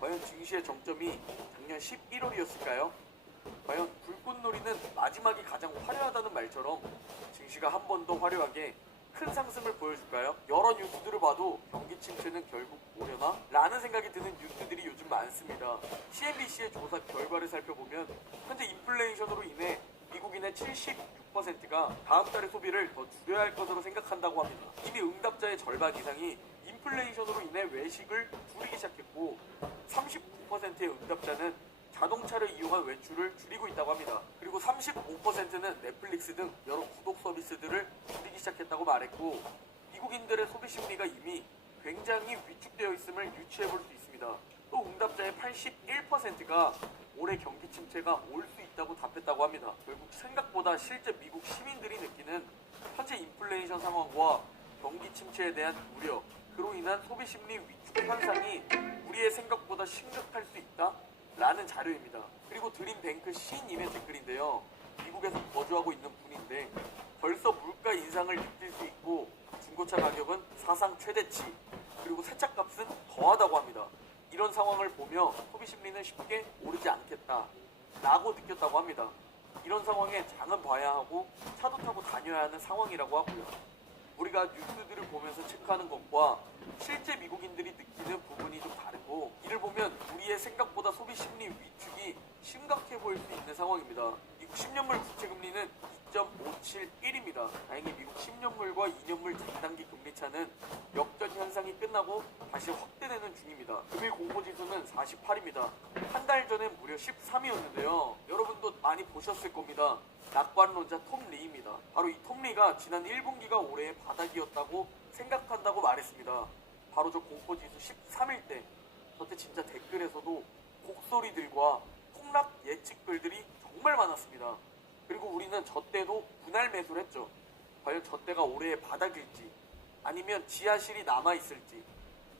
과연 증시의 정점이 작년 11월이었을까요? 과연 불꽃놀이는 마지막이 가장 화려하다는 말처럼 증시가 한 번 더 화려하게 큰 상승을 보여줄까요? 여러 뉴스들을 봐도 경기 침체는 결국 오려나? 라는 생각이 드는 뉴스들이 요즘 많습니다. CNBC의 조사 결과를 살펴보면 현재 인플레이션으로 인해 미국인의 76%가 다음 달의 소비를 더 줄여야 할 것으로 생각한다고 합니다. 이미 응답자의 절반 이상이 인플레이션으로 인해 외식을 줄이기 시작했고 39%의 응답자는 자동차를 이용한 외출을 줄이고 있다고 합니다. 그리고 35%는 넷플릭스 등 여러 구독 서비스들을 줄이기 시작했다고 말했고 미국인들의 소비 심리가 이미 굉장히 위축되어 있음을 유추해 볼 수 있습니다. 또 응답자의 81%가 올해 경기 침체가 올 수 있다고 답했다고 합니다. 결국 생각보다 실제 미국 시민들이 느끼는 현재 인플레이션 상황과 경기 침체에 대한 우려, 그로 인한 소비 심리 위축 현상이 우리의 생각보다 심각할 수 있다? 라는 자료입니다. 그리고 드림뱅크 시님의 댓글인데요. 미국에서 거주하고 있는 분인데 벌써 물가 인상을 느낄 수 있고 중고차 가격은 사상 최대치, 그리고 세차값은 더하다고 합니다. 이런 상황을 보며 소비 심리는 쉽게 오르지 않겠다 라고 느꼈다고 합니다. 이런 상황에 장은 봐야 하고 차도 타고 다녀야 하는 상황이라고 하고요. 우리가 뉴스들을 보면서 체크하는 것과 실제 미국인들이 느끼는 부분이 좀 다르고, 이를 보면 우리의 생각보다 소비 심리 위축이 심각해 보일 수 있는 상황입니다. 미국 10년물 국채금리는 2.571입니다. 다행히 미국 10년물과 2년물 장단기 금리 차는 역전 현상이 끝나고 다시 확대되는 중입니다. 금일 공포지수는 48입니다. 한 달 전엔 무려 13이었는데요. 여러분도 많이 보셨을 겁니다. 낙관론자 톰 리입니다. 바로 이 톰 리가 지난 1분기가 올해의 바닥이었다고 생각한다고 말했습니다. 바로 저 공포지수 13일 때 저때 진짜 댓글에서도 곡소리들과 폭락 예측글들이 정말 많았습니다. 그리고 우리는 저 때도 분할 매수를 했죠. 과연 저 때가 올해의 바닥일지 아니면 지하실이 남아있을지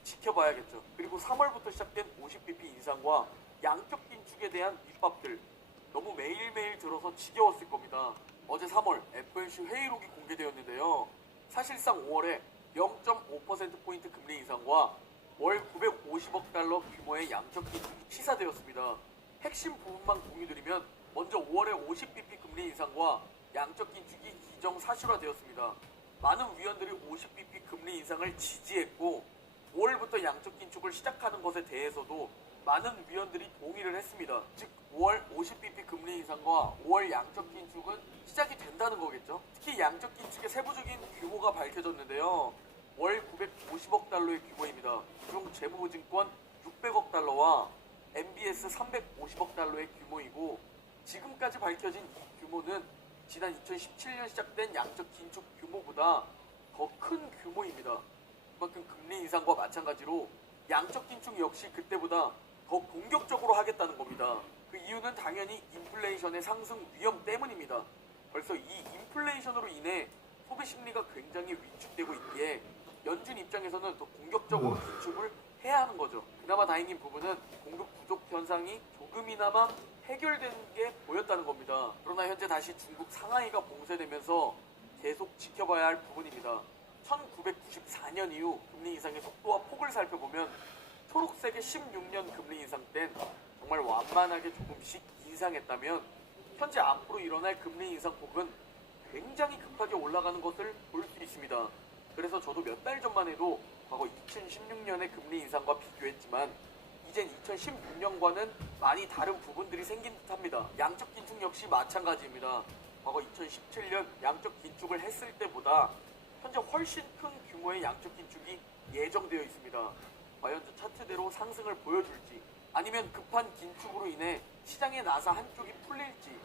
지켜봐야겠죠. 그리고 3월부터 시작된 50bp 인상과 양적 긴축에 대한 밑밥들 너무 매일매일 들어서 지겨웠을 겁니다. 어제 3월 FOMC 회의록이 공개되었는데요. 사실상 5월에 0.5%포인트 금리 인상과 월 950억 달러 규모의 양적 긴축이 시사되었습니다. 핵심 부분만 공유드리면 먼저 5월에 50bp 금리 인상과 양적 긴축이 기정사실화되었습니다. 많은 위원들이 50bp 금리 인상을 지지했고 5월부터 양적 긴축을 시작하는 것에 대해서도 많은 위원들이 동의를 했습니다. 즉 5월 50bp 금리 인상과 5월 양적 긴축은 시작이 된다는 거겠죠. 특히 양적 긴축의 세부적인 규모가 밝혀졌는데요. 월 950억 달러의 규모입니다. 그중 재무보증권 600억 달러와 MBS 350억 달러의 규모이고, 지금까지 밝혀진 이 규모는 지난 2017년 시작된 양적 긴축 규모보다 더 큰 규모입니다. 그만큼 금리 인상과 마찬가지로 양적 긴축 역시 그때보다 더 공격적으로 하겠다는 겁니다. 그 이유는 당연히 인플레이션의 상승 위험 때문입니다. 벌써 이 인플레이션으로 인해 소비 심리가 굉장히 위축되고 있기에 연준 입장에서는 더 공격적으로 긴축을 해야 하는 거죠. 그나마 다행인 부분은 공급 부족 현상이 조금이나마 해결되는 게 보였다는 겁니다. 그러나 현재 다시 중국 상하이가 봉쇄되면서 계속 지켜봐야 할 부분입니다. 1994년 이후 금리 인상의 속도와 폭을 살펴보면 초록색의 16년 금리 인상 땐 정말 완만하게 조금씩 인상했다면 현재 앞으로 일어날 금리 인상폭은 굉장히 급하게 올라가는 것을 볼 수 있습니다. 그래서 저도 몇 달 전만 해도 과거 2016년의 금리 인상과 비교했지만 이젠 2016년과는 많이 다른 부분들이 생긴 듯합니다. 양적 긴축 역시 마찬가지입니다. 과거 2017년 양적 긴축을 했을 때보다 현재 훨씬 큰 규모의 양적 긴축이 예정되어 있습니다. 과연 저 차트대로 상승을 보여줄지 아니면 급한 긴축으로 인해 시장의 나사 한쪽이 풀릴지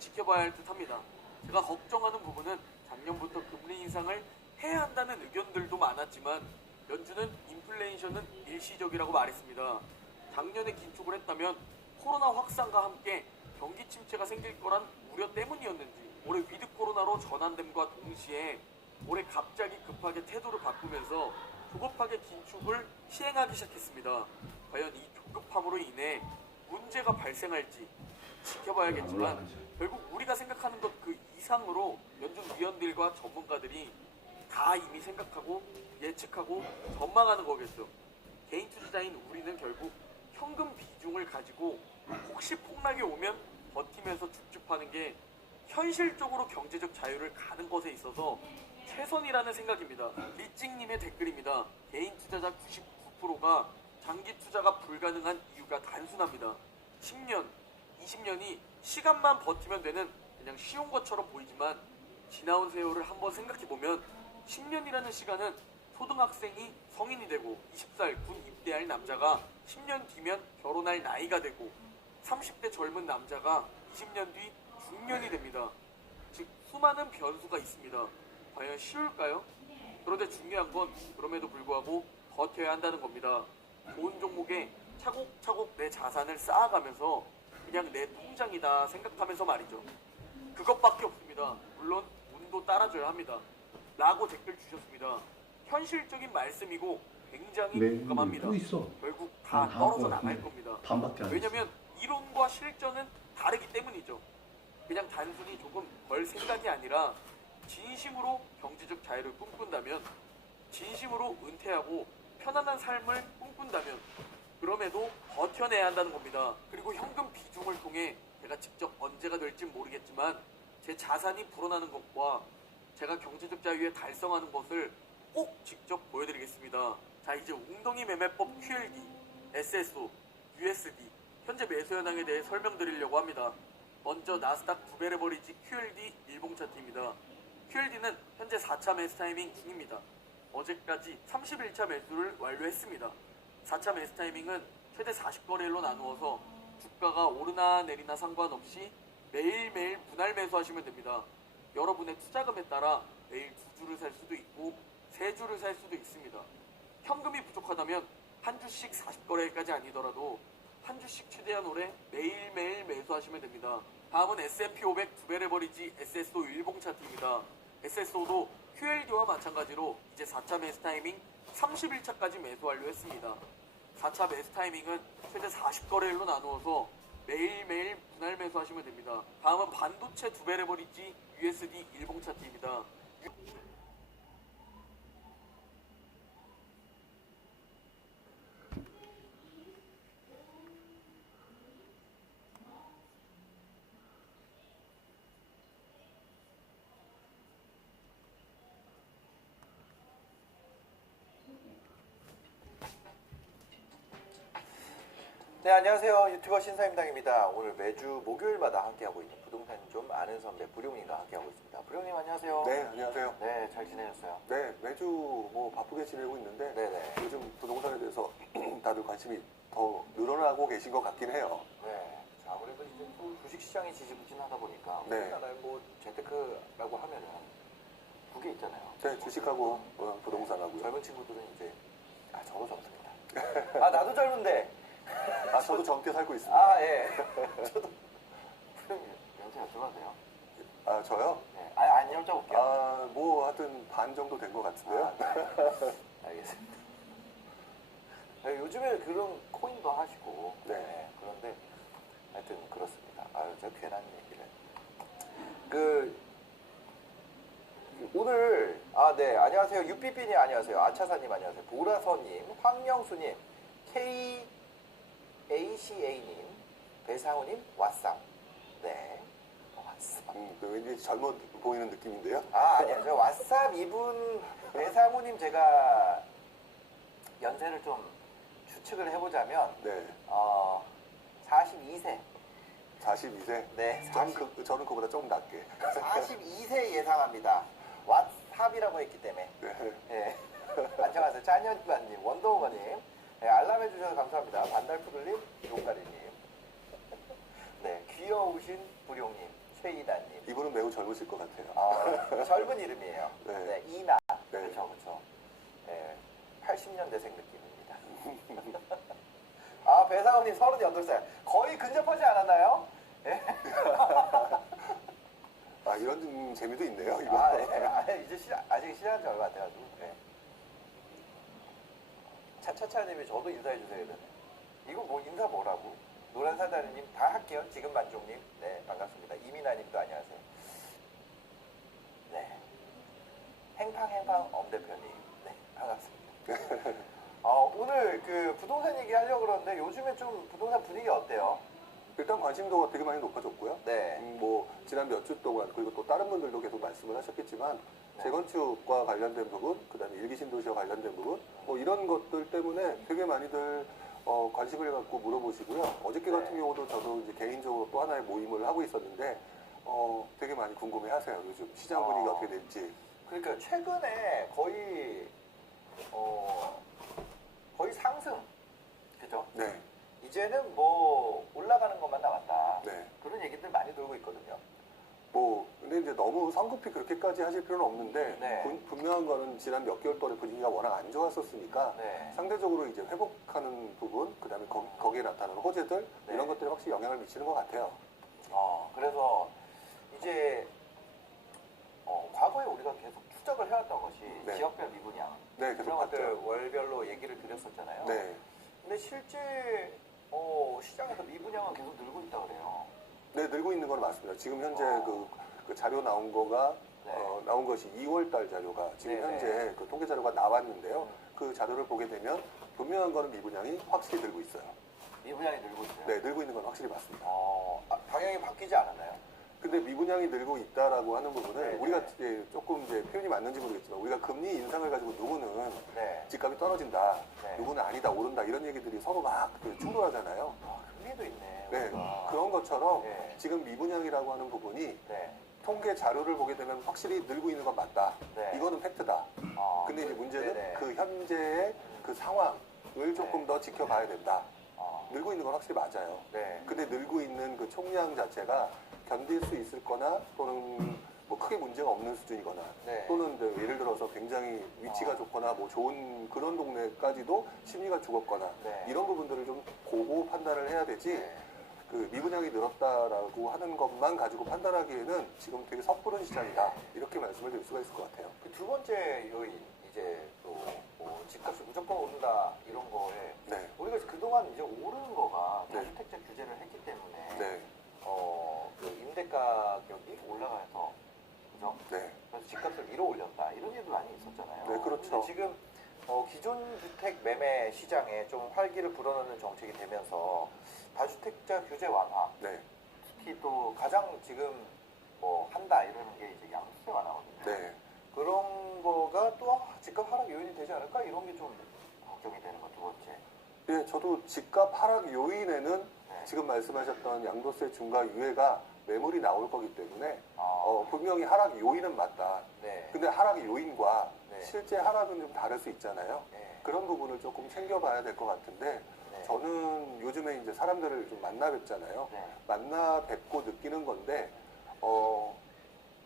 지켜봐야 할 듯합니다. 제가 걱정하는 부분은 작년부터 금리 인상을 해야 한다는 의견들도 많았지만 연준은 인플레이션은 일시적이라고 말했습니다. 작년에 긴축을 했다면 코로나 확산과 함께 경기 침체가 생길 거란 우려 때문이었는지, 올해 위드 코로나로 전환됨과 동시에 올해 갑자기 급하게 태도를 바꾸면서 조급하게 긴축을 시행하기 시작했습니다. 과연 이 조급함으로 인해 문제가 발생할지 지켜봐야겠지만 결국 우리가 생각하는 것 그 이상으로 연준 위원들과 전문가들이 다 이미 생각하고 예측하고 전망하는 거겠죠. 개인 투자자인 우리는 결국 현금 비중을 가지고 혹시 폭락이 오면 버티면서 줍줍하는 게 현실적으로 경제적 자유를 가는 것에 있어서 최선이라는 생각입니다. 리찡님의 댓글입니다. 개인 투자자 99%가 장기 투자가 불가능한 이유가 단순합니다. 10년, 20년이 시간만 버티면 되는 그냥 쉬운 것처럼 보이지만 지나온 세월을 한번 생각해보면 10년이라는 시간은 초등학생이 성인이 되고 20살 군 입대할 남자가 10년 뒤면 결혼할 나이가 되고 30대 젊은 남자가 20년 뒤 중년이 됩니다. 즉 수많은 변수가 있습니다. 과연 쉬울까요? 그런데 중요한 건 그럼에도 불구하고 버텨야 한다는 겁니다. 좋은 종목에 차곡차곡 내 자산을 쌓아가면서 그냥 내 통장이다 생각하면서 말이죠. 그것밖에 없습니다. 물론 운도 따라줘야 합니다. 라고 댓글 주셨습니다. 현실적인 말씀이고 굉장히 공감합니다. 결국 다 떨어져 나갈 겁니다. 왜냐면 이론과 실전은 다르기 때문이죠. 그냥 단순히 조금 벌 생각이 아니라 진심으로 경제적 자유를 꿈꾼다면, 진심으로 은퇴하고 편안한 삶을 꿈꾼다면 그럼에도 버텨내야 한다는 겁니다. 그리고 현금 비중을 통해 제가 직접 언제가 될진 모르겠지만 제 자산이 불어나는 것과 제가 경제적 자유에 달성하는 것을 꼭 직접 보여드리겠습니다. 자, 이제 웅덩이 매매법 QLD, SSO, USD, 현재 매수 현황에 대해 설명드리려고 합니다. 먼저 나스닥 2배 레버리지 QLD 일봉 차트입니다. QLD는 현재 4차 매수 타이밍 중입니다. 어제까지 31차 매수를 완료했습니다. 4차 매수 타이밍은 최대 40거래일로 나누어서 주가가 오르나 내리나 상관없이 매일매일 분할 매수하시면 됩니다. 여러분의 투자금에 따라 매일 2주를 살 수도 있고 3주를 살 수도 있습니다. 현금이 부족하다면 한 주씩 40거래일까지 아니더라도 한 주씩 최대한 오래 매일매일 매수하시면 됩니다. 다음은 S&P 500 2배 레버리지 SSO 일봉 차트입니다. SSO도 QLD와 마찬가지로 이제 4차 매수 타이밍 31차까지 매수 완료했습니다. 4차 매수 타이밍은 최대 40거래일로 나누어서 매일매일 분할 매수하시면 됩니다. 다음은 반도체 2배 레버리지 USD 일봉 차트입니다. 네, 안녕하세요. 유튜버 신사임당입니다. 오늘 매주 목요일마다 함께하고 있는 부동산 좀 아는 선배 부룡님과 함께하고 있습니다. 부룡님 안녕하세요. 네, 안녕하세요. 네, 잘 지내셨어요? 네, 매주 뭐 바쁘게 지내고 있는데 네네. 요즘 부동산에 대해서 다들 관심이 더 늘어나고 계신 것 같긴 해요. 네. 자, 아무래도 이제 또 주식시장이 지지부진하다 보니까 네. 우리나라에 뭐 재테크라고 하면은 두 개 있잖아요. 네, 주식하고 부동산하고요. 젊은 친구들은 이제 저도 젊습니다. 나도 젊은데. 아, 저도 젊게 살고 있습니다. 아, 예. 저도 부룡님 연세 여쭤봐도 돼요? 아, 저요? 네. 안 여쭤볼게요. 아, 뭐 하여튼 반 정도 된 것 같은데요. 네. 알겠습니다. 네, 요즘에 그런 코인도 하시고 네. 그런데 하여튼 그렇습니다. 아유, 제가 괜한 얘기를 오늘 네, 안녕하세요. 유삐삐님 안녕하세요. 아차사님 안녕하세요. 보라서님, 황영수님, ACA님, 배상우님, 왓쌈. 네, 왓쌈. 왠지 젊어 보이는 느낌인데요. 아니요. 저 왓쌈 이분 배상우님 제가 연세를 좀 추측을 해보자면 네, 42세. 42세. 네, 저는 그보다 조금 낮게. 42세 예상합니다. 왓삽이라고 했기 때문에. 네. 예. 안녕하세요. 짜녀바님, 원더우머님. 네, 알람 해주셔서 감사합니다. 반달푸들님, 용가리님. 네, 귀여우신 부룡님, 최이다님. 이분은 매우 젊으실 것 같아요. 젊은 이름이에요. 네. 네, 이나. 네. 그렇죠, 그렇죠. 네, 80년대생 느낌입니다. 배상우님 38살. 거의 근접하지 않았나요? 네. 이런 재미도 있네요, 이거. 네. 이제 아직 시작한 지 얼마 안 돼가지고. 네. 차차차님이 저도 인사해주세요. 이러네. 이거 뭐 인사 뭐라고? 노란사다리님 다 할게요. 지금 만족님. 네, 반갑습니다. 이민아님도 안녕하세요. 네. 행팡행팡 엄대표님. 네, 반갑습니다. 오늘 그 부동산 얘기 하려고 그러는데 요즘에 좀 부동산 분위기 어때요? 일단 관심도가 되게 많이 높아졌고요. 네. 뭐 지난 몇 주 동안 그리고 또 다른 분들도 계속 말씀을 하셨겠지만 네. 재건축과 관련된 부분, 그다음에 일기 신도시와 관련된 부분, 뭐 이런 것들 때문에 되게 많이들 관심을 갖고 물어보시고요. 어저께 같은 네. 경우도 저도 이제 개인적으로 또 하나의 모임을 하고 있었는데 되게 많이 궁금해하세요. 요즘 시장 분위기 어떻게 될지. 그러니까 최근에 거의 상승. 그죠? 네, 이제는 뭐 올라가는 것만 남았다. 네. 그런 얘기들 많이 돌고 있거든요. 근데 이제 너무 성급히 그렇게까지 하실 필요는 없는데 네. 분명한 거는 지난 몇 개월 동안의 분위기가 워낙 안 좋았었으니까 네. 상대적으로 이제 회복하는 부분, 그다음에 거기에 나타나는 호재들 네. 이런 것들이 확실히 영향을 미치는 것 같아요. 그래서 이제 과거에 우리가 계속 추적을 해왔던 것이 네. 지역별 미분양 네, 계속 그런 것들 봤죠. 월별로 얘기를 드렸었잖아요. 네, 근데 실제 시장에서 미분양은 계속 늘고 있다 그래요. 네 늘고 있는 건 맞습니다. 지금 현재 어. 그 자료 나온 거가 네. 나온 것이 2월달 자료가 지금 네, 현재 그 통계 자료가 나왔는데요. 그 자료를 보게 되면 분명한 거는 미분양이 확실히 늘고 있어요. 미분양이 늘고 있어요. 네, 늘고 있는 건 확실히 맞습니다. 방향이 바뀌지 않았나요? 근데 미분양이 늘고 있다라고 하는 부분을 네, 우리가 네. 이제 조금 이제 표현이 맞는지 모르겠지만 우리가 금리 인상을 가지고 누구는 네. 집값이 떨어진다, 네. 누구는 아니다, 오른다 이런 얘기들이 서로 막 충돌하잖아요. 아, 금리도 있네. 네, 우리가. 그런 것처럼 네. 지금 미분양이라고 하는 부분이 네. 통계 자료를 보게 되면 확실히 늘고 있는 건 맞다. 네. 이거는 팩트다. 아, 근데 이제 문제는 네네. 그 현재의 그 상황을 조금 네. 더 지켜봐야 된다. 아, 늘고 있는 건 확실히 맞아요. 네. 근데 늘고 있는 그 총량 자체가 견딜 수 있을 거나 또는 뭐 크게 문제가 없는 수준이거나 네. 또는 이제 예를 들어서 굉장히 위치가 좋거나 뭐 좋은 그런 동네까지도 심리가 죽었거나 네. 이런 부분들을 좀 보고 판단을 해야 되지 네. 그 미분양이 늘었다라고 하는 것만 가지고 판단하기에는 지금 되게 섣부른 시장이다 이렇게 말씀을 드릴 수가 있을 것 같아요. 그 두 번째 요인 이제 또뭐 집값이 무조건 오른다 이런 거에 네, 우리가 그동안 이제 오르는 거가 네. 다주택자 규제를 했기 때문에 네, 그 임대 가격이 올라가서 그죠? 네, 그래서 집값을 밀어 올렸다 이런 일도 많이 있었잖아요. 네, 그렇죠. 근데 지금 기존 주택 매매 시장에 좀 활기를 불어넣는 정책이 되면서 다주택자 규제 완화, 네, 특히 또 가장 지금 뭐 한다 이러는 게 이제 양도세 완화거든요. 네. 그런 거가 또 집값 하락 요인이 되지 않을까 이런 게 좀 걱정이 되는 거 두 번째. 예, 저도 집값 하락 요인에는 네. 지금 말씀하셨던 양도세 중과 유예가 매물이 나올 거기 때문에 아, 분명히 하락 요인은 맞다. 네. 근데 하락 요인과 네. 실제 하락은 좀 다를 수 있잖아요. 네. 그런 부분을 조금 챙겨봐야 될 것 같은데 네. 저는 요즘에 이제 사람들을 좀 만나 뵙잖아요. 네. 만나 뵙고 느끼는 건데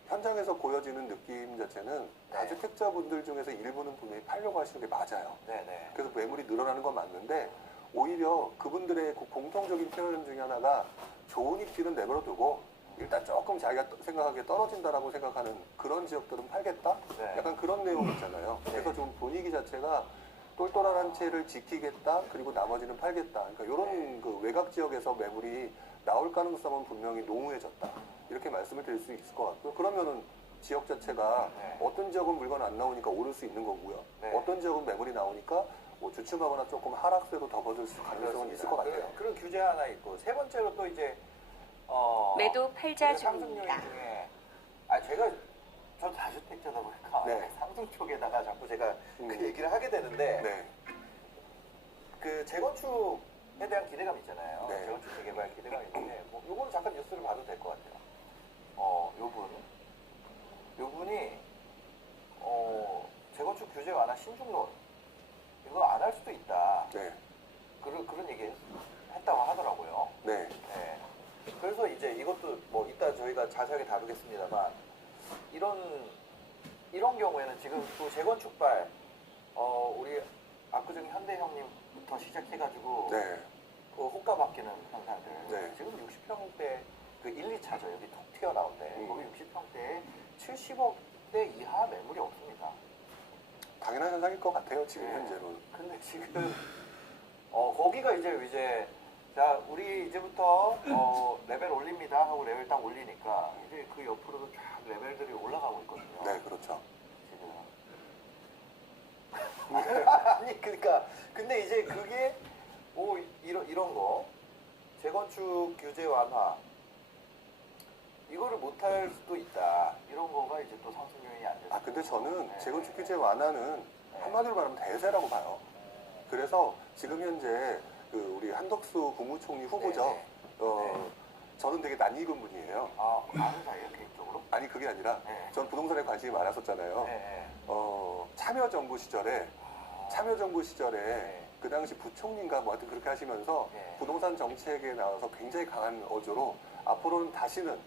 현장에서 보여지는 느낌 자체는 네. 다주택자분들 중에서 일부는 분명히 팔려고 하시는 게 맞아요. 네. 네. 그래서 매물이 늘어나는 건 맞는데 오히려 그분들의 그 공통적인 표현 중에 하나가 좋은 입지는 내버려두고 일단 조금 자기가 생각하기에 떨어진다라고 생각하는 그런 지역들은 팔겠다? 네. 약간 그런 내용 있잖아요. 그래서 좀 분위기 자체가 똘똘한 한 채를 지키겠다, 그리고 나머지는 팔겠다. 그러니까 이런 그 외곽 지역에서 매물이 나올 가능성은 분명히 농후해졌다. 이렇게 말씀을 드릴 수 있을 것 같고요. 그러면은 지역 자체가 네. 어떤 지역은 물건 안 나오니까 오를 수 있는 거고요. 네. 어떤 지역은 매물이 나오니까 뭐 주춤하거나 조금 하락세로 접어들 가능성은 있을 것 같아요. 그런 규제 하나 있고 세 번째로 또 이제 매도 팔자 우리가 상승 요인 중입니다. 중에 저 다주택자다 보니까 네. 상승 쪽에다가 자꾸 제가 음. 그 얘기를 하게 되는데 네, 그 재건축에 대한 기대감 있잖아요. 네. 재건축 재개발 기대감이 있는데 뭐 요거는 잠깐 뉴스를 봐도 될 것 같아요. 요분이 재건축 규제 완화 신중론 이거 안 할 수도 있다. 네, 그런 얘기 했다고 하더라고요. 네, 네. 그래서 이제 이것도 뭐 이따 저희가 자세하게 다루겠습니다만 이런 경우에는 지금 또 재건축발 우리 압구정 현대 형님부터 시작해가지고 네, 그 호가 바뀌는 현상들 네. 지금 60평대 그 1, 2차죠 여기 톡 튀어나온데 거기 60평대에 70억대 이하 매물이 없습니다. 당연한 현상일 것 같아요. 지금 네. 현재는. 근데 지금 거기가 이제 자 우리 이제부터 레벨 올립니다 하고 레벨 딱 올리니까 이제 그 옆으로도 쫙 레벨들이 올라가고 있거든요. 네, 그렇죠. 지금 아니 그러니까 근데 이제 그게 뭐 이런 거 재건축 규제 완화 이거를 못할 수도 있다 이런 거가 이제 또 상승 요인이 안 돼서. 아, 근데 저는 네. 재건축 규제 완화는 네. 한마디로 말하면 대세라고 봐요. 그래서 지금 현재 그 우리 한덕수 국무총리 후보죠. 네, 네. 저는 되게 낯익은 분이에요. 아는 사이에요 개인적으로? 아니 그게 아니라 네. 전 부동산에 관심이 많았었잖아요. 네. 참여정부 시절에 네. 그 당시 부총리인가 뭐 하여튼 그렇게 하시면서 네. 부동산 정책에 나와서 굉장히 강한 어조로 앞으로는 다시는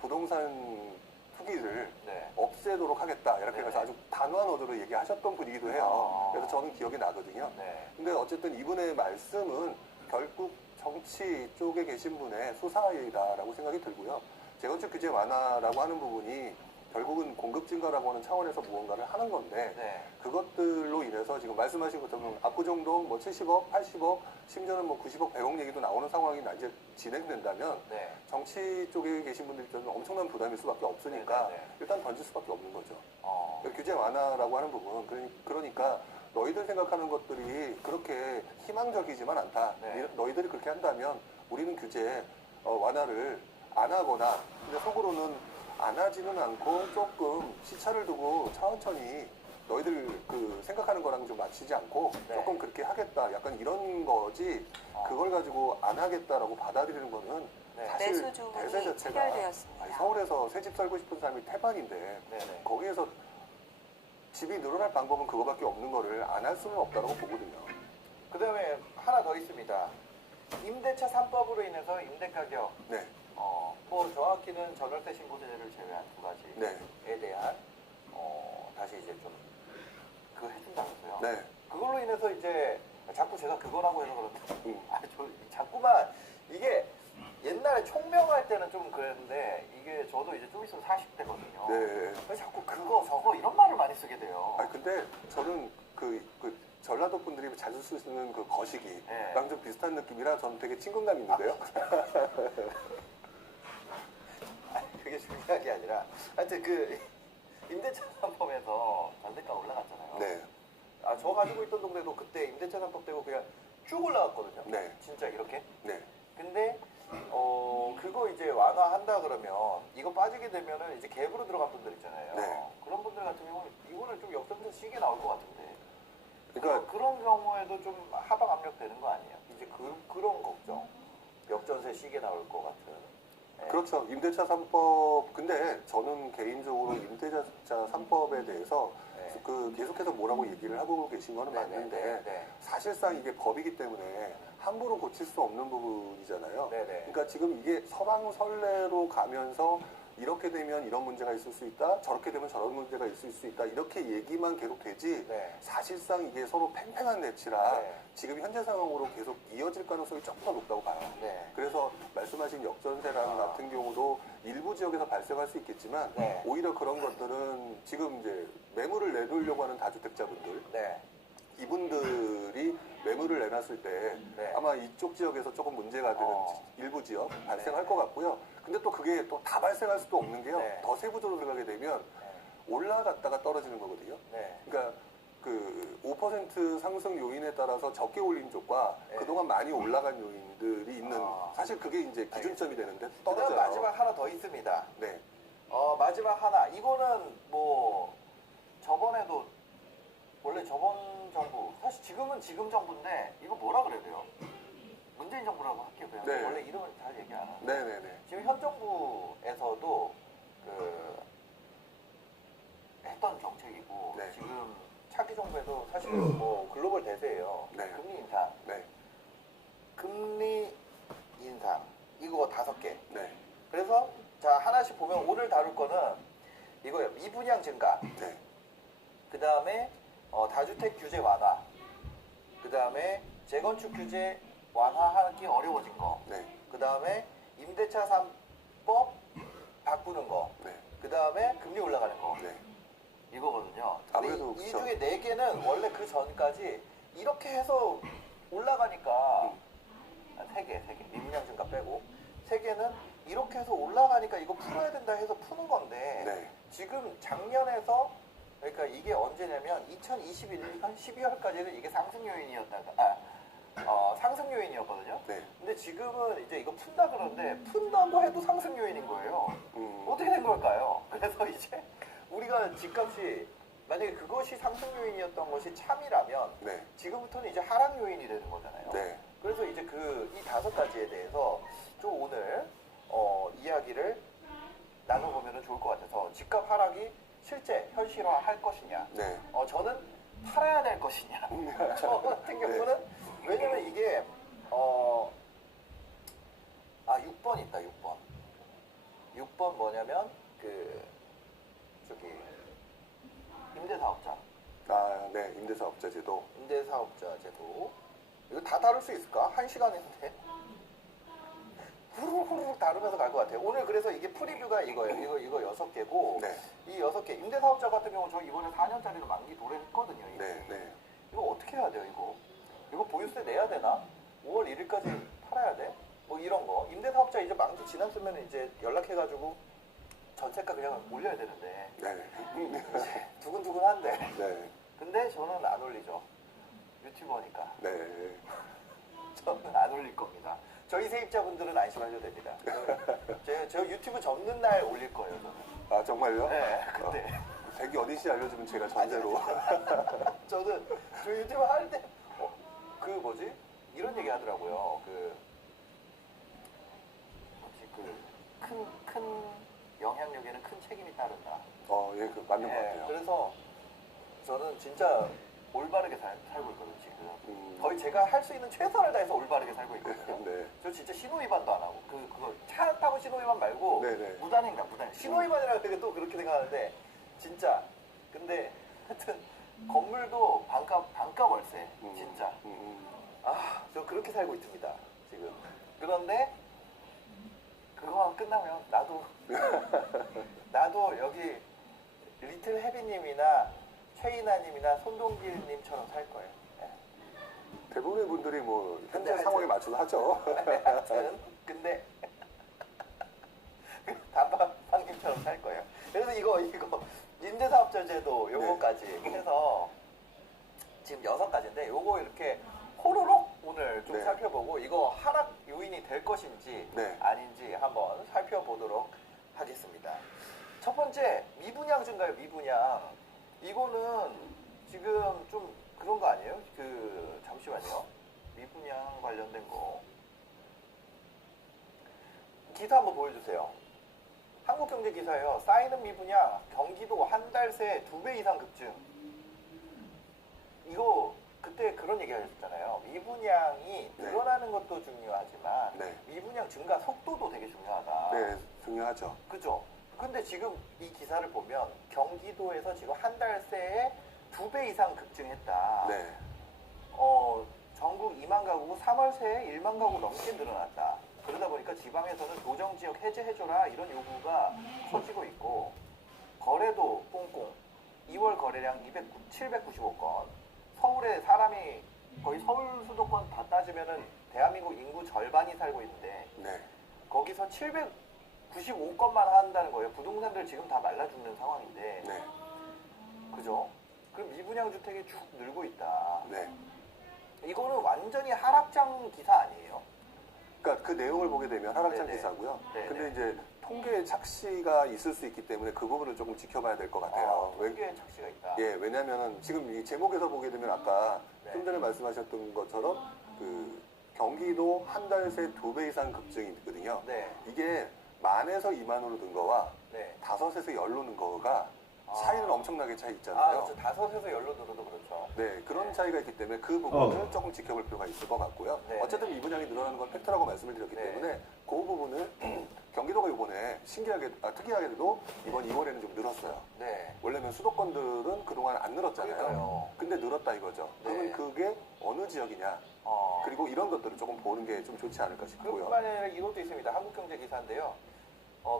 부동산 투기를 네. 없애도록 하겠다 이렇게 네네. 해서 아주 단호한 어조로 얘기하셨던 분이기도 해요. 그래서 저는 기억이 나거든요. 네. 근데 어쨌든 이분의 말씀은 결국 정치 쪽에 계신 분의 수사이다라고 생각이 들고요. 재건축 규제 완화라고 하는 부분이 결국은 공급 증가라고 하는 차원에서 무언가를 하는 건데 네. 그것들로 인해서 지금 말씀하신 것처럼 압구정동 뭐 70억, 80억, 심지어는 뭐 90억, 100억 얘기도 나오는 상황이 이제 진행된다면 네. 정치 쪽에 계신 분들 입장에서는 엄청난 부담일 수밖에 없으니까 네. 일단 던질 수밖에 없는 거죠. 어. 규제 완화라고 하는 부분 그러니까 너희들 생각하는 것들이 그렇게 희망적이지만 않다. 네. 너희들이 그렇게 한다면 우리는 규제 완화를 안 하거나 근데 속으로는 안 하지는 않고 조금 시차를 두고 천천히 너희들 그 생각하는 거랑 좀 맞추지 않고 네. 조금 그렇게 하겠다. 약간 이런 거지. 그걸 가지고 안 하겠다라고 받아들이는 거는 네. 사실 매수 주문이 대세 자체가 체결되었습니다. 아니, 서울에서 새 집 살고 싶은 사람이 태반인데 네네. 거기에서 집이 늘어날 방법은 그거밖에 없는 거를 안 할 수는 없다고 보거든요. 그 다음에 하나 더 있습니다. 임대차 3법으로 인해서 임대 가격, 네, 뭐 정확히는 전월세 신고세를 제외한 두 가지에 네, 대한 다시 이제 좀 그거 해준다면서요. 네. 그걸로 인해서 이제 자꾸 제가 그거라고 해서 그런데 저 자꾸만 이게 옛날에 총명할 때는 좀 그랬는데 이게 저도 이제 좀 있으면 40대거든요. 네. 왜 자꾸 그거 저거 이런 말을 많이 쓰게 돼요. 아 근데 저는 그 전라도 분들이 자주 쓰시는 그 거시기랑 네. 좀 비슷한 느낌이라 저는 되게 친근감 있는데요. 그게 중요한 게 아니라 하여튼 그 임대차 3법에서 전세가 올라갔잖아요. 네, 저 가지고 있던 동네도 그때 임대차 3법 되고 그냥 쭉 올라갔거든요. 네, 진짜 이렇게. 네, 근데 그거 이제 완화한다 그러면 이거 빠지게 되면은 이제 갭으로 들어간 분들 있잖아요. 네. 그런 분들 같은 경우는 이거는 좀 역전세 시게 나올 것 같은데. 그러니까 그런 경우에도 좀 하방 압력 되는 거 아니에요? 이제 그런 걱정. 역전세 시게 나올 것 같은. 네. 그렇죠. 임대차 3법. 근데 저는 개인적으로 임대차 3법에 대해서 네. 그 계속해서 뭐라고 얘기를 하고 계신 거는 네, 맞는데 네, 네. 사실상 이게 법이기 때문에 함부로 고칠 수 없는 부분이잖아요. 네네. 그러니까 지금 이게 서방설례로 가면서 이렇게 되면 이런 문제가 있을 수 있다, 저렇게 되면 저런 문제가 있을 수 있다, 이렇게 얘기만 계속 되지 네. 사실상 이게 서로 팽팽한 대치라 네. 지금 현재 상황으로 계속 이어질 가능성이 조금 더 높다고 봐요. 네. 그래서 말씀하신 역전세랑 같은 경우도 일부 지역에서 발생할 수 있겠지만 네. 오히려 그런 것들은 지금 이제 매물을 내놓으려고 하는 다주택자분들 네. 이분들이 매물을 내놨을 때 네. 아마 이쪽 지역에서 조금 문제가 되는 일부 지역 발생할 네. 것 같고요. 근데 또 그게 또 다 발생할 수도 없는 게요. 네. 더 세부적으로 들어가게 되면 올라갔다가 떨어지는 거거든요. 네. 그러니까 그 5% 상승 요인에 따라서 적게 올린 쪽과 네. 그동안 많이 올라간 요인들이 있는 사실 그게 이제 기준점이 되는데 그다음 떨어져요. 마지막 하나 더 있습니다. 네. 마지막 하나. 이거는 뭐 저번에도 원래 저번 정부 사실 지금은 지금 정부인데 이거 뭐라 그래야 돼요? 문재인 정부라고 할게요. 그냥 네. 원래 이름을 잘 얘기 안 하는데 네네네. 지금 현 정부에서도 그 했던 정책이고 네. 지금 차기 정부에도 사실 뭐 글로벌 대세예요. 네. 금리 인상, 네. 금리 인상 이거 5개. 네. 그래서 자 하나씩 보면 오늘 다룰 거는 이거예요. 미분양 증가. 네. 그 다음에 다주택 규제 완화. 그 다음에 재건축 규제 완화하기 어려워진 거. 네. 그 다음에 임대차 3법 바꾸는 거. 네. 그 다음에 금리 올라가는 거. 네. 이거거든요. 아무래도 근데 이 그쵸. 중에 4개는 원래 그 전까지 이렇게 해서 올라가니까 3개. 미분양 증가 빼고 3개는 이렇게 해서 올라가니까 이거 풀어야 된다 해서 푸는 건데 네. 지금 작년에서 그러니까 이게 언제냐면 2021년 12월까지는 이게 상승 요인이었다가 상승 요인이었거든요. 네. 근데 지금은 이제 이거 푼다 그러는데 푼다고 해도 상승 요인인 거예요. 어떻게 된 걸까요? 그래서 이제 우리가 집값이 만약에 그것이 상승 요인이었던 것이 참이라면 네. 지금부터는 이제 하락 요인이 되는 거잖아요. 네. 그래서 이제 이 5가지에 대해서 좀 오늘 이야기를 나눠보면 좋을 것 같아서 집값 하락이 실제 현실화할 것이냐, 네. 저는 팔아야 될 것이냐. 저 같은 경우는 왜냐면 이게 6번 있다. 6번 뭐냐면 임대사업자. 아, 네. 임대사업자 제도. 임대사업자 제도. 이거 다 다룰 수 있을까? 1시간인데. 후루룩 다루면서 갈 것 같아요. 오늘 그래서 이게 프리뷰가 이거예요. 이거 6개고. 네. 이 6개. 임대사업자 같은 경우 저 이번에 4년짜리로 만기 도래했거든요. 이미. 네. 네. 이거 어떻게 해야 돼요, 이거? 이거 보유세 내야 되나? 5월 1일까지 팔아야 돼? 뭐 이런 거. 임대사업자 이제 만기 지났으면 이제 연락해가지고 전세가 그냥 올려야 되는데. 네. 이제 두근두근한데. 네. 근데 저는 안 올리죠. 유튜버니까. 네. 저는 안 올릴 겁니다. 저희 세입자분들은 안심하셔도 됩니다. 저 유튜브 접는 날 올릴 거예요, 저는. 아 정말요? 네, 그때. 댁이 어딘지 알려주면 제가 전세로. 저는 저 유튜브 할 때, 그 뭐지? 이런 얘기 하더라고요. 큰 영향력에는 큰 책임이 따른다. 예, 그 맞는 것 예, 같아요. 그래서 저는 진짜 올바르게 살고 있거든요, 지금. 거의 음, 제가 할 수 있는 최선을 다해서 올바르게 살고 있거든요. 네. 저 진짜 신호위반도 안 하고, 그거 차 타고 신호위반 말고, 네네. 무단횡단. 신호위반이라고 되게 또 그렇게 생각하는데, 진짜. 근데, 하여튼, 건물도 반값 월세, 진짜. 아, 저 그렇게 살고 있습니다, 지금. 그런데, 그거만 끝나면, 나도 여기, 리틀 해비님이나, 최이나님이나 손동길님처럼 살 거예요. 예. 대부분의 분들이 뭐 현재 근데 상황에 맞춰서 하죠. 하여튼 근데 단방님처럼 살 거예요. 그래서 이거 임대사업자제도 요거까지 해서 지금 6가지인데 요거 이렇게 호로록 오늘 좀 네. 살펴보고 이거 하락 요인이 될 것인지 네. 아닌지 한번 살펴보도록 하겠습니다. 첫 번째 미분양 증가요. 미분양 이거는 지금 좀 그런 거 아니에요? 잠시만요. 미분양 관련된 거. 기사 한번 보여주세요. 한국경제 기사예요. 쌓이는 미분양, 경기도 한 달 새 2배 이상 급증. 이거 그때 그런 얘기 하셨잖아요. 미분양이 늘어나는 것도 중요하지만 네. 미분양 증가 속도도 되게 중요하다. 네, 중요하죠. 그죠? 근데 지금 이 기사를 보면 경기도에서 지금 한 달 새에 2배 이상 급증했다. 네. 전국 2만 가구 3월 새에 1만 가구 넘게 늘어났다. 그러다 보니까 지방에서는 도정지역 해제해줘라 이런 요구가 커지고 있고 거래도 꽁꽁 2월 거래량 795건 서울에 사람이 거의 서울 수도권 다 따지면은 대한민국 인구 절반이 살고 있는데 네. 거기서 795건만 한다는 거예요. 부동산들 지금 다 말라 죽는 상황인데 네. 그죠? 그럼 미분양 주택이 쭉 늘고 있다. 네. 이거는 완전히 하락장 기사 아니에요? 그러니까 그 내용을 보게 되면 하락장 네네. 기사고요. 네네. 근데 이제 통계 착시가 있을 수 있기 때문에 그 부분을 조금 지켜봐야 될 것 같아요. 통계에 착시가 있다. 예, 왜냐면은 지금 이 제목에서 보게 되면 아까 네. 좀 전에 말씀하셨던 것처럼 그 경기도 한 달 새 2배 이상 급증이거든요. 네. 이게 만에서 2만으로 는 거와 네. 5에서 10로 는 거가 아. 차이는 엄청나게 차이 아, 있잖아요. 그렇죠. 5에서 10로 늘어도 그렇죠. 네, 그런 차이가 있기 때문에 그 부분을 조금 지켜볼 필요가 있을 것 같고요. 네. 어쨌든 미분양이 늘어나는 건 팩트라고 말씀을 드렸기 네. 때문에 그 부분을 경기도가 이번에 특이하게도 이번 2월에는 좀 늘었어요. 네. 원래는 수도권들은 그동안 안 늘었잖아요. 그러니까요. 근데 늘었다 이거죠. 네. 그러면 그게 어느 지역이냐. 그리고 이런 것들을 조금 보는 게 좀 좋지 않을까 싶고요. 그뿐만 아니라 이것도 있습니다. 한국경제 기사인데요.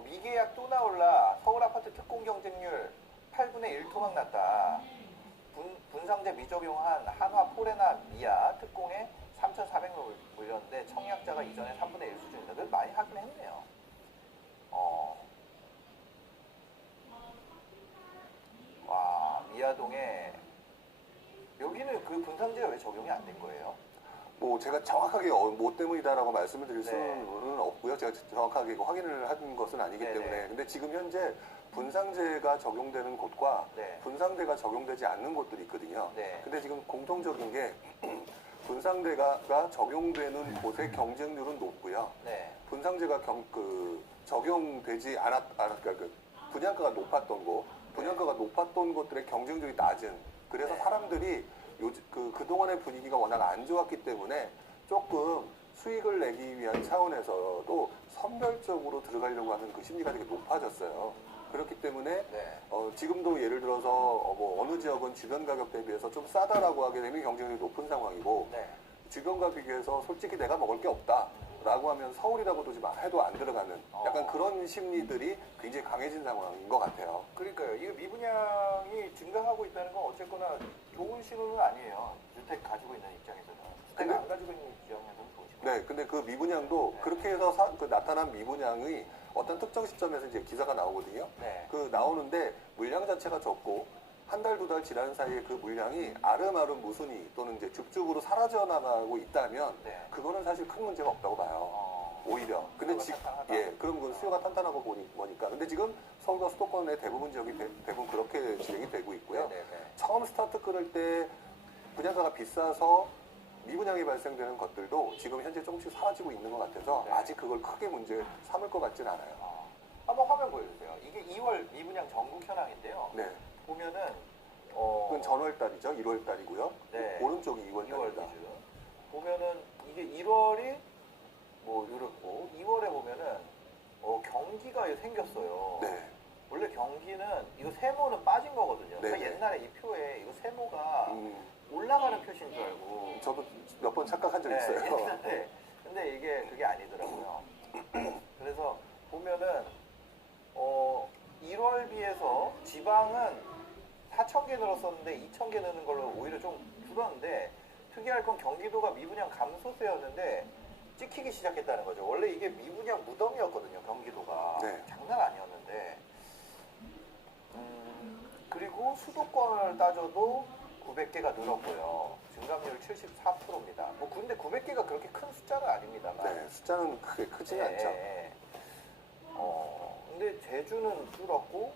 미계약 또 나올라 서울 아파트 특공 경쟁률 8분의 1 토막 났다. 분상제 미적용한 한화 포레나 미아 특공에 3,400명 물렸는데 청약자가 이전에 3분의 1 수준이다. 그래도 많이 하긴 했네요. 와, 미아동에 여기는 그 분상제가 왜 적용이 안 된 거예요? 뭐 제가 정확하게 뭐 때문이다라고 말씀을 드릴 네. 수는 없고요. 제가 정확하게 확인을 한 것은 아니기 네네. 때문에. 근데 지금 현재 분상제가 적용되는 곳과 네. 분상제가 적용되지 않는 곳들이 있거든요. 네. 근데 지금 공통적인 게 분상제가 적용되는 곳의 경쟁률은 높고요. 네. 분상제가 적용되지 그러니까 그 분양가가 높았던 곳, 분양가가 높았던 곳들의 경쟁률이 낮은. 그래서 네. 사람들이 그동안의 분위기가 워낙 안 좋았기 때문에 조금 수익을 내기 위한 차원에서도 선별적으로 들어가려고 하는 그 심리가 되게 높아졌어요. 그렇기 때문에 네. 지금도 예를 들어서 뭐 어느 지역은 주변 가격 대비해서 좀 싸다라고 하게 되면 경쟁률이 높은 상황이고 네. 주변 가격에서 솔직히 내가 먹을 게 없다라고 하면 서울이라고도 해도 안 들어가는 약간 그런 심리들이 굉장히 강해진 상황인 것 같아요. 그러니까요. 이거 미분양이 증가하고 있다는 건 어쨌거나 좋은 신호는 아니에요. 주택 가지고 있는 입장에서는. 주택 근데- 안 가지고 있는 입장에서는 좋은 신호. 네, 근데 그 미분양도 네. 그렇게 해서 나타난 미분양의 어떤 특정 시점에서 이제 기사가 나오거든요. 네. 그 나오는데 물량 자체가 적고 한 달, 두 달 지난 사이에 그 물량이 아름아름 무순위 또는 이제 줍줍으로 사라져 나가고 있다면 네. 그거는 사실 큰 문제가 없다고 봐요. 오히려. 근데 그럼 그 수요가 탄탄하고 보니까. 근데 지금 서울과 수도권의 대부분 지역이 대부분 그렇게 진행이 되고 있고요. 네네. 처음 스타트 끊을 때 분양가가 비싸서 미분양이 발생되는 것들도 지금 현재 조금씩 사라지고 있는 것 같아서 네. 아직 그걸 크게 문제 삼을 것 같진 않아요. 한번 화면 보여주세요. 이게 2월 미분양 전국 현황인데요. 네. 보면은 그건 전월 달이죠. 1월 달이고요. 네. 오른쪽이 2월 2월 달입니다. 기준 보면은 이게 1월이 뭐 이렇고 2월에 보면은 경기가 생겼어요. 네. 원래 경기는 이거 세모는 빠진 거거든요. 네, 제가 네. 옛날에 이 표에 이거 세모가 음, 올라가는 표시인 줄 알고 저도 몇 번 착각한 적 네, 있어요. 옛날에. 근데 이게 그게 아니더라고요. 그래서 보면은 1월 비해서 지방은 4,000개 늘었었는데 2,000개 느는 걸로 오히려 좀 줄었는데 특이할 건 경기도가 미분양 감소세였는데 찍히기 시작했다는 거죠. 원래 이게 미분양 무덤이었거든요. 경기도가 네. 장난 아니었는데 그리고 수도권을 따져도 900개가 늘었고요. 증감률 74%입니다. 뭐 근데 900개가 그렇게 큰 숫자는 아닙니다만. 네, 숫자는 크게 크진 않죠. 근데 제주는 줄었고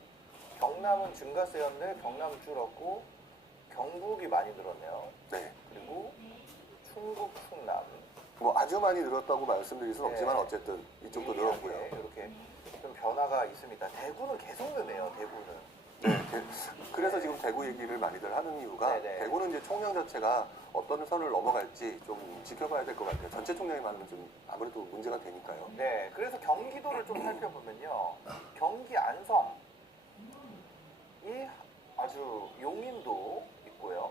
경남은 증가세였는데 경남은 줄었고 경북이 많이 늘었네요. 네. 그리고 충북, 충남 뭐 아주 많이 늘었다고 말씀드릴 수는 네. 없지만 어쨌든 이쪽도 늘었고요. 이렇게 좀 변화가 있습니다. 대구는 계속 느네요. 대구는. 네, 그래서 지금 대구 얘기를 많이들 하는 이유가 네네. 대구는 이제 총량 자체가 어떤 선을 넘어갈지 좀 지켜봐야 될 것 같아요. 전체 총량이 많으면 좀 아무래도 문제가 되니까요. 네, 그래서 경기도를 좀 살펴보면요. 경기 안성이 아주 용인도 있고요.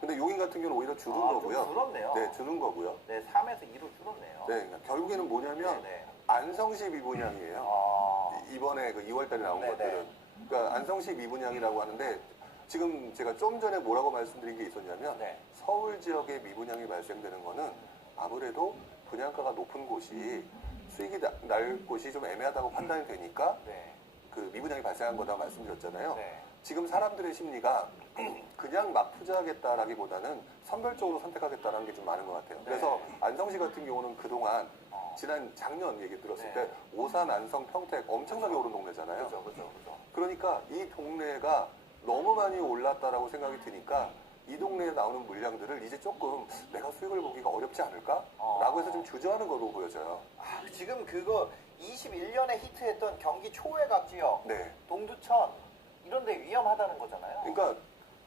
근데 용인 같은 경우는 오히려 줄은 좀 거고요. 줄었네요. 네, 줄은 거고요. 네, 3에서 2로 줄었네요. 네, 그러니까 결국에는 뭐냐면 네. 안성시 미분양이에요. 아, 이번에 그 2월달에 나온 네네. 것들은. 그러니까 안성시 미분양이라고 하는데 지금 제가 좀 전에 뭐라고 말씀드린 게 있었냐면 네. 서울 지역에 미분양이 발생되는 거는 아무래도 분양가가 높은 곳이 수익이 날 곳이 좀 애매하다고 판단이 되니까 네. 그 미분양이 발생한 거다 말씀드렸잖아요. 네. 지금 사람들의 심리가 그냥 막 투자하겠다라기보다는 선별적으로 선택하겠다라는 게 좀 많은 것 같아요. 그래서 안성시 같은 경우는 그동안 지난 작년 얘기 들었을 네. 때 오산, 안성, 평택 엄청나게 오른 동네잖아요. 그죠. 그러니까 이 동네가 너무 많이 올랐다라고 생각이 드니까 이 동네에 나오는 물량들을 이제 조금 내가 수익을 보기가 어렵지 않을까? 라고 해서 좀 주저하는 거로 보여져요. 아, 지금 그거 21년에 히트했던 경기 초외곽 지역, 네. 동두천 이런 데 위험하다는 거잖아요. 그러니까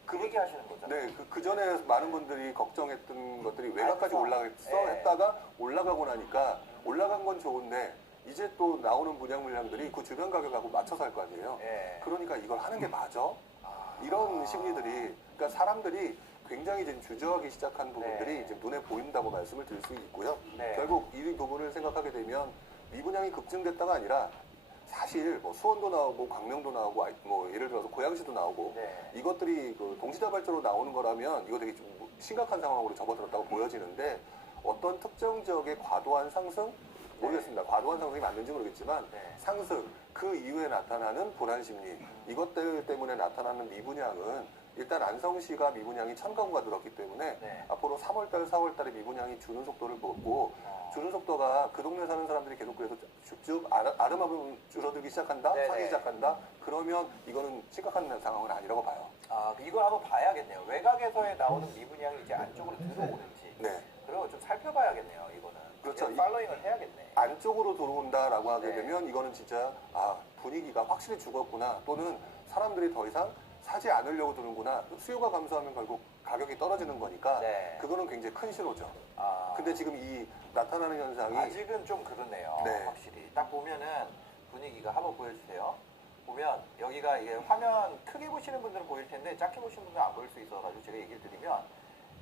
그 얘기 하시는 거잖아요. 네, 그 전에 많은 분들이 걱정했던 것들이 외곽까지 안성. 올라갔어 네. 했다가 올라가고 나니까 올라간 건 좋은데 이제 또 나오는 분양 물량들이 그 주변 가격하고 맞춰서 할 거 아니에요. 예. 그러니까 이걸 하는 게 맞아? 아. 이런 심리들이, 그러니까 사람들이 굉장히 지금 주저하기 시작한 부분들이 네. 이제 눈에 보인다고 말씀을 드릴 수 있고요. 네. 결국 이 부분을 생각하게 되면 미분양이 급증됐다가 아니라 사실 뭐 수원도 나오고 광명도 나오고 뭐 예를 들어서 고양시도 나오고 네. 이것들이 그 동시다발적으로 나오는 거라면 이거 되게 좀 심각한 상황으로 접어들었다고 보여지는데 어떤 특정 지역의 과도한 상승 모르겠습니다. 과도한 상승이 맞는지 모르겠지만 네. 상승 그 이후에 나타나는 불안 심리 이것들 때문에 나타나는 미분양은 일단 안성시가 미분양이 1,000가구가 늘었기 때문에 네. 앞으로 3월달, 4월달에 미분양이 주는 속도를 보고 주는 속도가 그 동네 사는 사람들이 계속 그래서 쭉쭉 아름아름 줄어들기 시작한다, 네네. 사기 시작한다. 그러면 이거는 심각한 상황은 아니라고 봐요. 아, 이걸 한번 봐야겠네요. 외곽에서의 나오는 미분양이 이제 안쪽으로 들어오는지. 네. 그리고 좀 살펴봐야겠네요, 이거는. 그렇죠. 이제 팔로잉을 해야겠네. 안쪽으로 들어온다라고 하게 네. 되면 이거는 진짜 분위기가 확실히 죽었구나 또는 사람들이 더 이상 사지 않으려고 드는구나 수요가 감소하면 결국 가격이 떨어지는 거니까 네. 그거는 굉장히 큰 신호죠. 아, 근데 지금 이 나타나는 현상이 아직은 좀 그러네요. 네. 확실히. 딱 보면은 분위기가 한번 보여주세요. 보면 여기가 이게 화면 크게 보시는 분들은 보일 텐데 작게 보시는 분들은 안 보일 수 있어가지고 제가 얘기를 드리면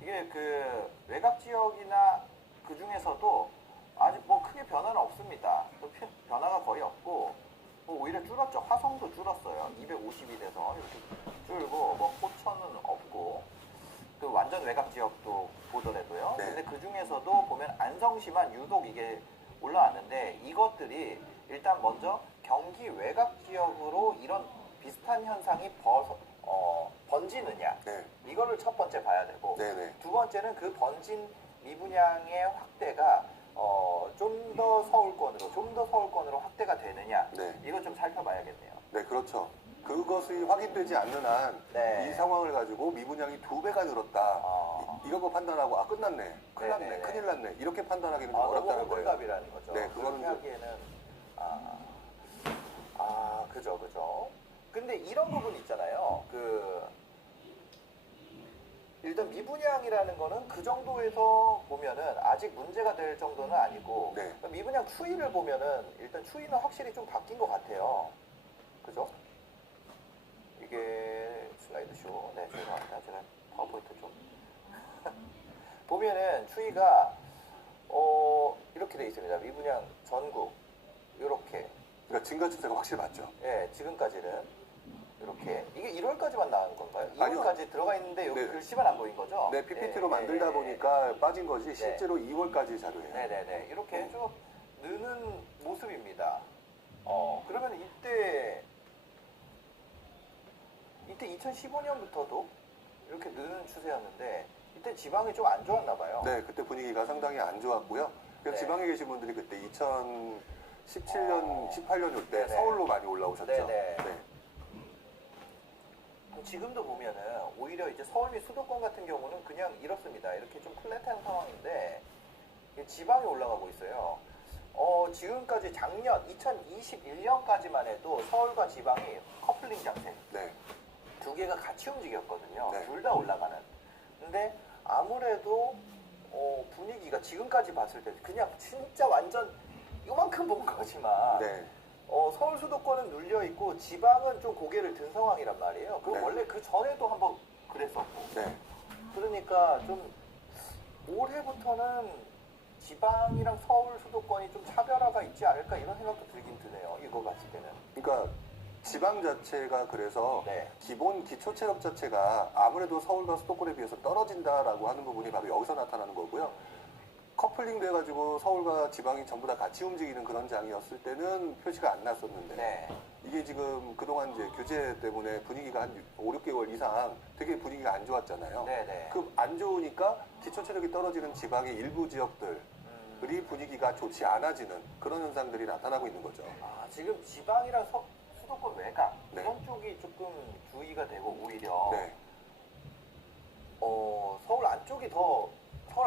이게 그 외곽 지역이나 그 중에서도 아직 뭐 크게 변화는 없습니다. 또 변화가 거의 없고 뭐 오히려 줄었죠. 화성도 줄었어요. 250이 돼서 이렇게 줄고 뭐 포천은 없고 그 완전 외곽 지역도 보더라도요. 네. 근데 그 중에서도 보면 안성시만 유독 이게 올라왔는데 이것들이 일단 먼저 경기 외곽 지역으로 이런 비슷한 현상이 번째는 그 번진 미분양의 확대가 좀 더 서울권으로 확대가 되느냐. 네. 이거 좀 살펴봐야겠네요. 네, 그렇죠. 그것이 확인되지 않는 한 이 네. 상황을 가지고 미분양이 2배가 늘었다. 이런 거 판단하고 끝났네. 큰일 났네. 네네네. 큰일 났네. 이렇게 판단하기는 좀 너무 어렵다는 거예요. 호들갑이라는 거죠. 네, 그거는 그렇게 좀- 하기에는 그죠. 근데 이런 부분 있잖아요. 일단 미분양이라는 거는 그 정도에서 보면은 아직 문제가 될 정도는 아니고 네. 미분양 추이를 보면은 일단 추이는 확실히 좀 바뀐 것 같아요. 그죠? 이게 슬라이드 쇼. 네, 죄송합니다. 제가 파워포인트 좀 보면은 추이가 이렇게 돼 있습니다. 미분양 전국 이렇게. 그러니까 증가 추세가 확실히 맞죠. 예, 지금까지는 이렇게. 이게 1월까지만 나온 건가요? 아니요. 2월까지 들어가 있는데 여기 네. 글씨만 안 보인 거죠? 네, PPT로 예, 만들다 예, 보니까 빠진 거지 실제로 2월까지 자료예요. 네네네. 이렇게 좀 느는 모습입니다. 그러면 이때 2015년부터도 이렇게 느는 추세였는데 이때 지방이 좀 안 좋았나 봐요. 네, 그때 분위기가 상당히 안 좋았고요. 그래서 네. 지방에 계신 분들이 그때 2017년, 18년 올 때 네네. 서울로 많이 올라오셨죠. 네네. 네. 지금도 보면은 오히려 이제 서울 및 수도권 같은 경우는 그냥 이렇습니다. 이렇게 좀 플랫한 상황인데 이게 지방이 올라가고 있어요. 지금까지 작년 2021년까지만 해도 서울과 지방이 커플링 장세 네. 두 개가 같이 움직였거든요. 네. 둘 다 올라가는. 근데 아무래도 분위기가 지금까지 봤을 때 그냥 진짜 완전 요만큼 본 거지만 네. 서울 수도권은 눌려 있고 지방은 좀 고개를 든 상황이란 말이에요. 그 네. 원래 그 전에도 한번 그랬었고. 네. 그러니까 좀 올해부터는 지방이랑 서울 수도권이 좀 차별화가 있지 않을까 이런 생각도 들긴 드네요. 이거 봤을 때는. 그러니까 지방 자체가 그래서 네. 기본 기초 체력 자체가 아무래도 서울과 수도권에 비해서 떨어진다라고 하는 부분이 바로 여기서 나타나는 거고요. 커플링 돼가지고 서울과 지방이 전부 다 같이 움직이는 그런 장이었을 때는 표시가 안 났었는데 네. 이게 지금 그동안 이제 규제 때문에 분위기가 한 5, 6개월 이상 되게 분위기가 안 좋았잖아요. 네네. 그 안 좋으니까 기초 체력이 떨어지는 지방의 일부 지역들이 분위기가 좋지 않아지는 그런 현상들이 나타나고 있는 거죠. 지금 지방이랑 수도권 외곽 네. 이런 쪽이 조금 주의가 되고 오히려 네. 서울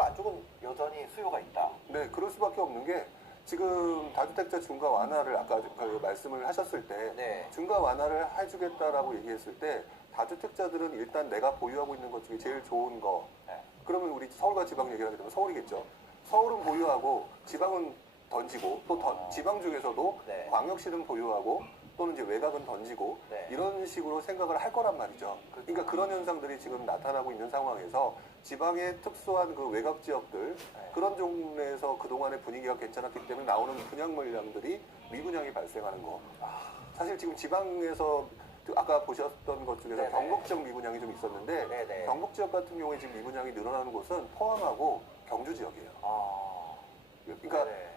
안쪽은 여전히 수요가 있다. 네, 그럴 수밖에 없는 게 지금 다주택자 중과 완화를 아까 말씀을 하셨을 때 네. 중과 완화를 해주겠다라고 얘기했을 때 다주택자들은 일단 내가 보유하고 있는 것 중에 제일 좋은 거 네. 그러면 우리 서울과 지방 얘기를 하게 되면 서울이겠죠. 서울은 보유하고 지방은 던지고 또 지방 중에서도 네. 광역시는 보유하고 또는 이제 외곽은 던지고 네. 이런 식으로 생각을 할 거란 말이죠. 그러니까 그런 현상들이 지금 나타나고 있는 상황에서 지방의 특수한 그 외곽 지역들 그런 종류에서 그동안의 분위기가 괜찮았기 때문에 나오는 분양 물량들이 미분양이 발생하는 거. 사실 지금 지방에서 아까 보셨던 것 중에서 네네. 경북 지역 미분양이 좀 있었는데 네네. 경북 지역 같은 경우에 지금 미분양이 늘어나는 곳은 포항하고 경주 지역이에요. 그러니까 네네.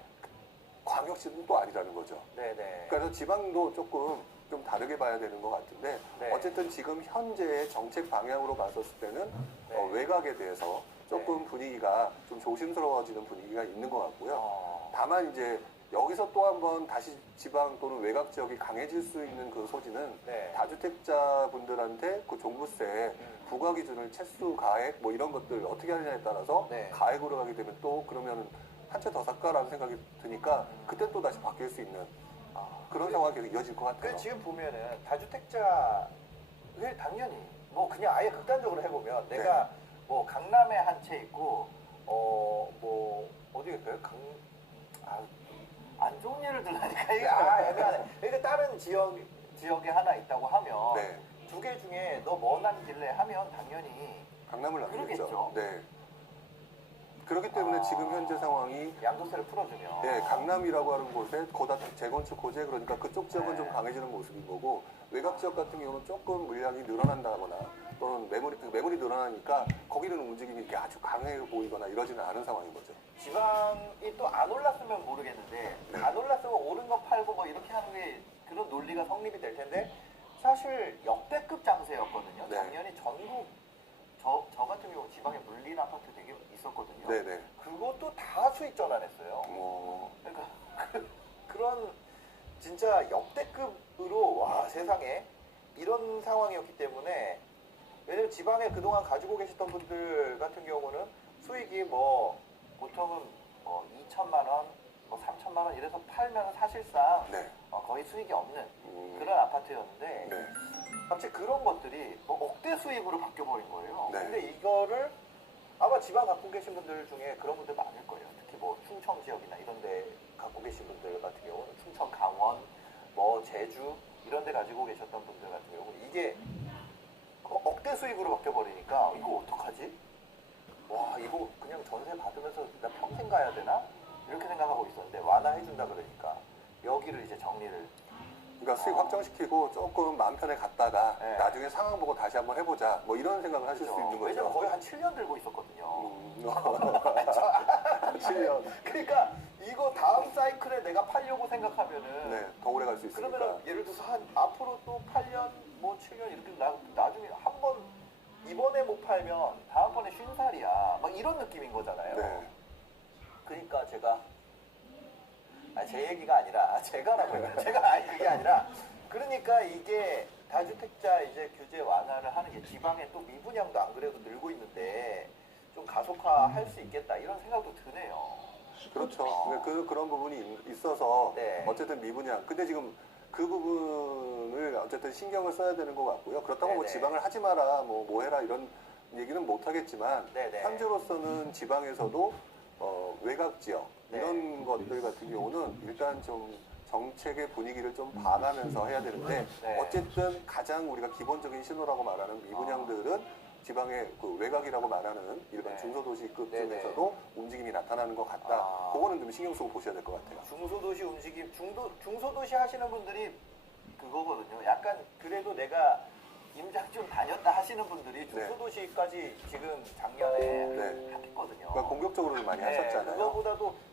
광역시는 또 아니라는 거죠. 네네. 그래서 지방도 조금 좀 다르게 봐야 되는 것 같은데 네. 어쨌든 지금 현재의 정책 방향으로 봤었을 때는 네. 외곽에 대해서 조금 분위기가 좀 조심스러워지는 분위기가 있는 것 같고요. 다만 이제 여기서 또 한번 다시 지방 또는 외곽 지역이 강해질 수 있는 그 소지는 네. 다주택자분들한테 그 종부세 부과 기준을 채수 가액 뭐 이런 것들 어떻게 하느냐에 따라서 네. 가액으로 가게 되면 또 그러면 한 채 더 살까라는 생각이 드니까 그때 또 다시 바뀔 수 있는 그런 상황이 계속 이어질 것 같아요. 지금 보면은 다주택자 당연히 뭐 그냥 아예 극단적으로 해보면 내가 뭐 강남에 한 채 있고 뭐 어디 갈까요? 안 좋은 예를 들라니까 이게 애매하네. 그러니까 다른 지역에 하나 있다고 하면 네. 두 개 중에 너 뭐 남길래 하면 당연히 강남을 남기겠죠. 그러겠죠. 네. 그렇기 때문에 지금 현재 상황이 양도세를 풀어주면 네, 강남이라고 하는 곳에 거다 재건축 호재 그러니까 그쪽 지역은 좀 강해지는 모습인 거고 외곽 지역 같은 경우는 조금 물량이 늘어난다거나 또는 매물이 늘어나니까 거기는 움직임이 이렇게 아주 강해 보이거나 이러지는 않은 상황인 거죠. 지방이 또 안 올랐으면 모르겠는데 안 올랐으면 오른 거 팔고 뭐 이렇게 하는 게 그런 논리가 성립이 될 텐데 사실 역대급 장세였거든요. 네. 작년이 전국 저 같은 경우 지방에 물린 아파트 되게 있었거든요. 네네. 그것도 다 수익 전환했어요. 그러니까 그런 진짜 역대급으로 와 세상에 이런 상황이었기 때문에 왜냐면 지방에 그동안 가지고 계셨던 분들 같은 경우는 수익이 뭐 보통은 뭐 2천만 원, 뭐 3천만 원 이래서 팔면 사실상 네. 거의 수익이 없는 그런 아파트였는데 네. 갑자기 그런 것들이 뭐 억대 수익으로 바뀌어버린 거예요. 네. 근데 이거를 아마 지방 갖고 계신 분들 중에 그런 분들 많을 거예요. 특히 뭐 충청 지역이나 이런 데 갖고 계신 분들 같은 경우는 충청, 강원, 뭐 제주 이런 데 가지고 계셨던 분들 같은 경우는 이게 억대 수익으로 바뀌어버리니까 이거 어떡하지? 와 이거 그냥 전세 받으면서 나 평생 가야 되나? 이렇게 생각하고 있었는데 완화해준다 그러니까 여기를 이제 정리를 그러니까 수익 확정시키고 조금 마음 편해 갔다가 네. 나중에 상황 보고 다시 한번 해보자. 뭐 이런 생각을 하실 수 있는 거죠. 왜냐면 거의 한 7년 들고 있었거든요. 7년. 그러니까 이거 다음 사이클에 내가 팔려고 생각하면은 네, 더 오래 갈 수 있으니까. 그러면은 예를 들어서 한 앞으로 또 8년 뭐 7년 이렇게 나중에 한 번 이번에 못 팔면 다음번에 쉰 살이야. 막 이런 느낌인 거잖아요. 네. 그러니까 제가 제 얘기가 아니라 제가라고요. 제가 아니 그게 아니라 그러니까 이게 다주택자 이제 규제 완화를 하는 게 지방에 또 미분양도 안 그래도 늘고 있는데 좀 가속화할 수 있겠다 이런 생각도 드네요. 그렇죠. 그런 부분이 있어서 네. 어쨌든 미분양. 근데 지금 그 부분을 어쨌든 신경을 써야 되는 것 같고요. 그렇다고 뭐 네네. 지방을 하지 마라, 뭐 해라 이런 얘기는 못 하겠지만 네네. 현재로서는 지방에서도 외곽 지역 네. 이런 것들 같은 경우는 일단 좀 정책의 분위기를 좀 봐가면서 해야 되는데 네. 어쨌든 가장 우리가 기본적인 신호라고 말하는 미분양들은 지방의 그 외곽이라고 말하는 일반 네. 중소도시급 네네. 중에서도 움직임이 나타나는 것 같다. 아. 그거는 좀 신경 쓰고 보셔야 될 것 같아요. 중소도시 움직임, 중소도시 하시는 분들이 그거거든요. 약간 그래도 내가 임장 좀 다녔다 하시는 분들이 중소도시까지 지금 작년에 네. 했거든요. 그러니까 공격적으로 좀 많이 네, 하셨잖아요. 그거보다도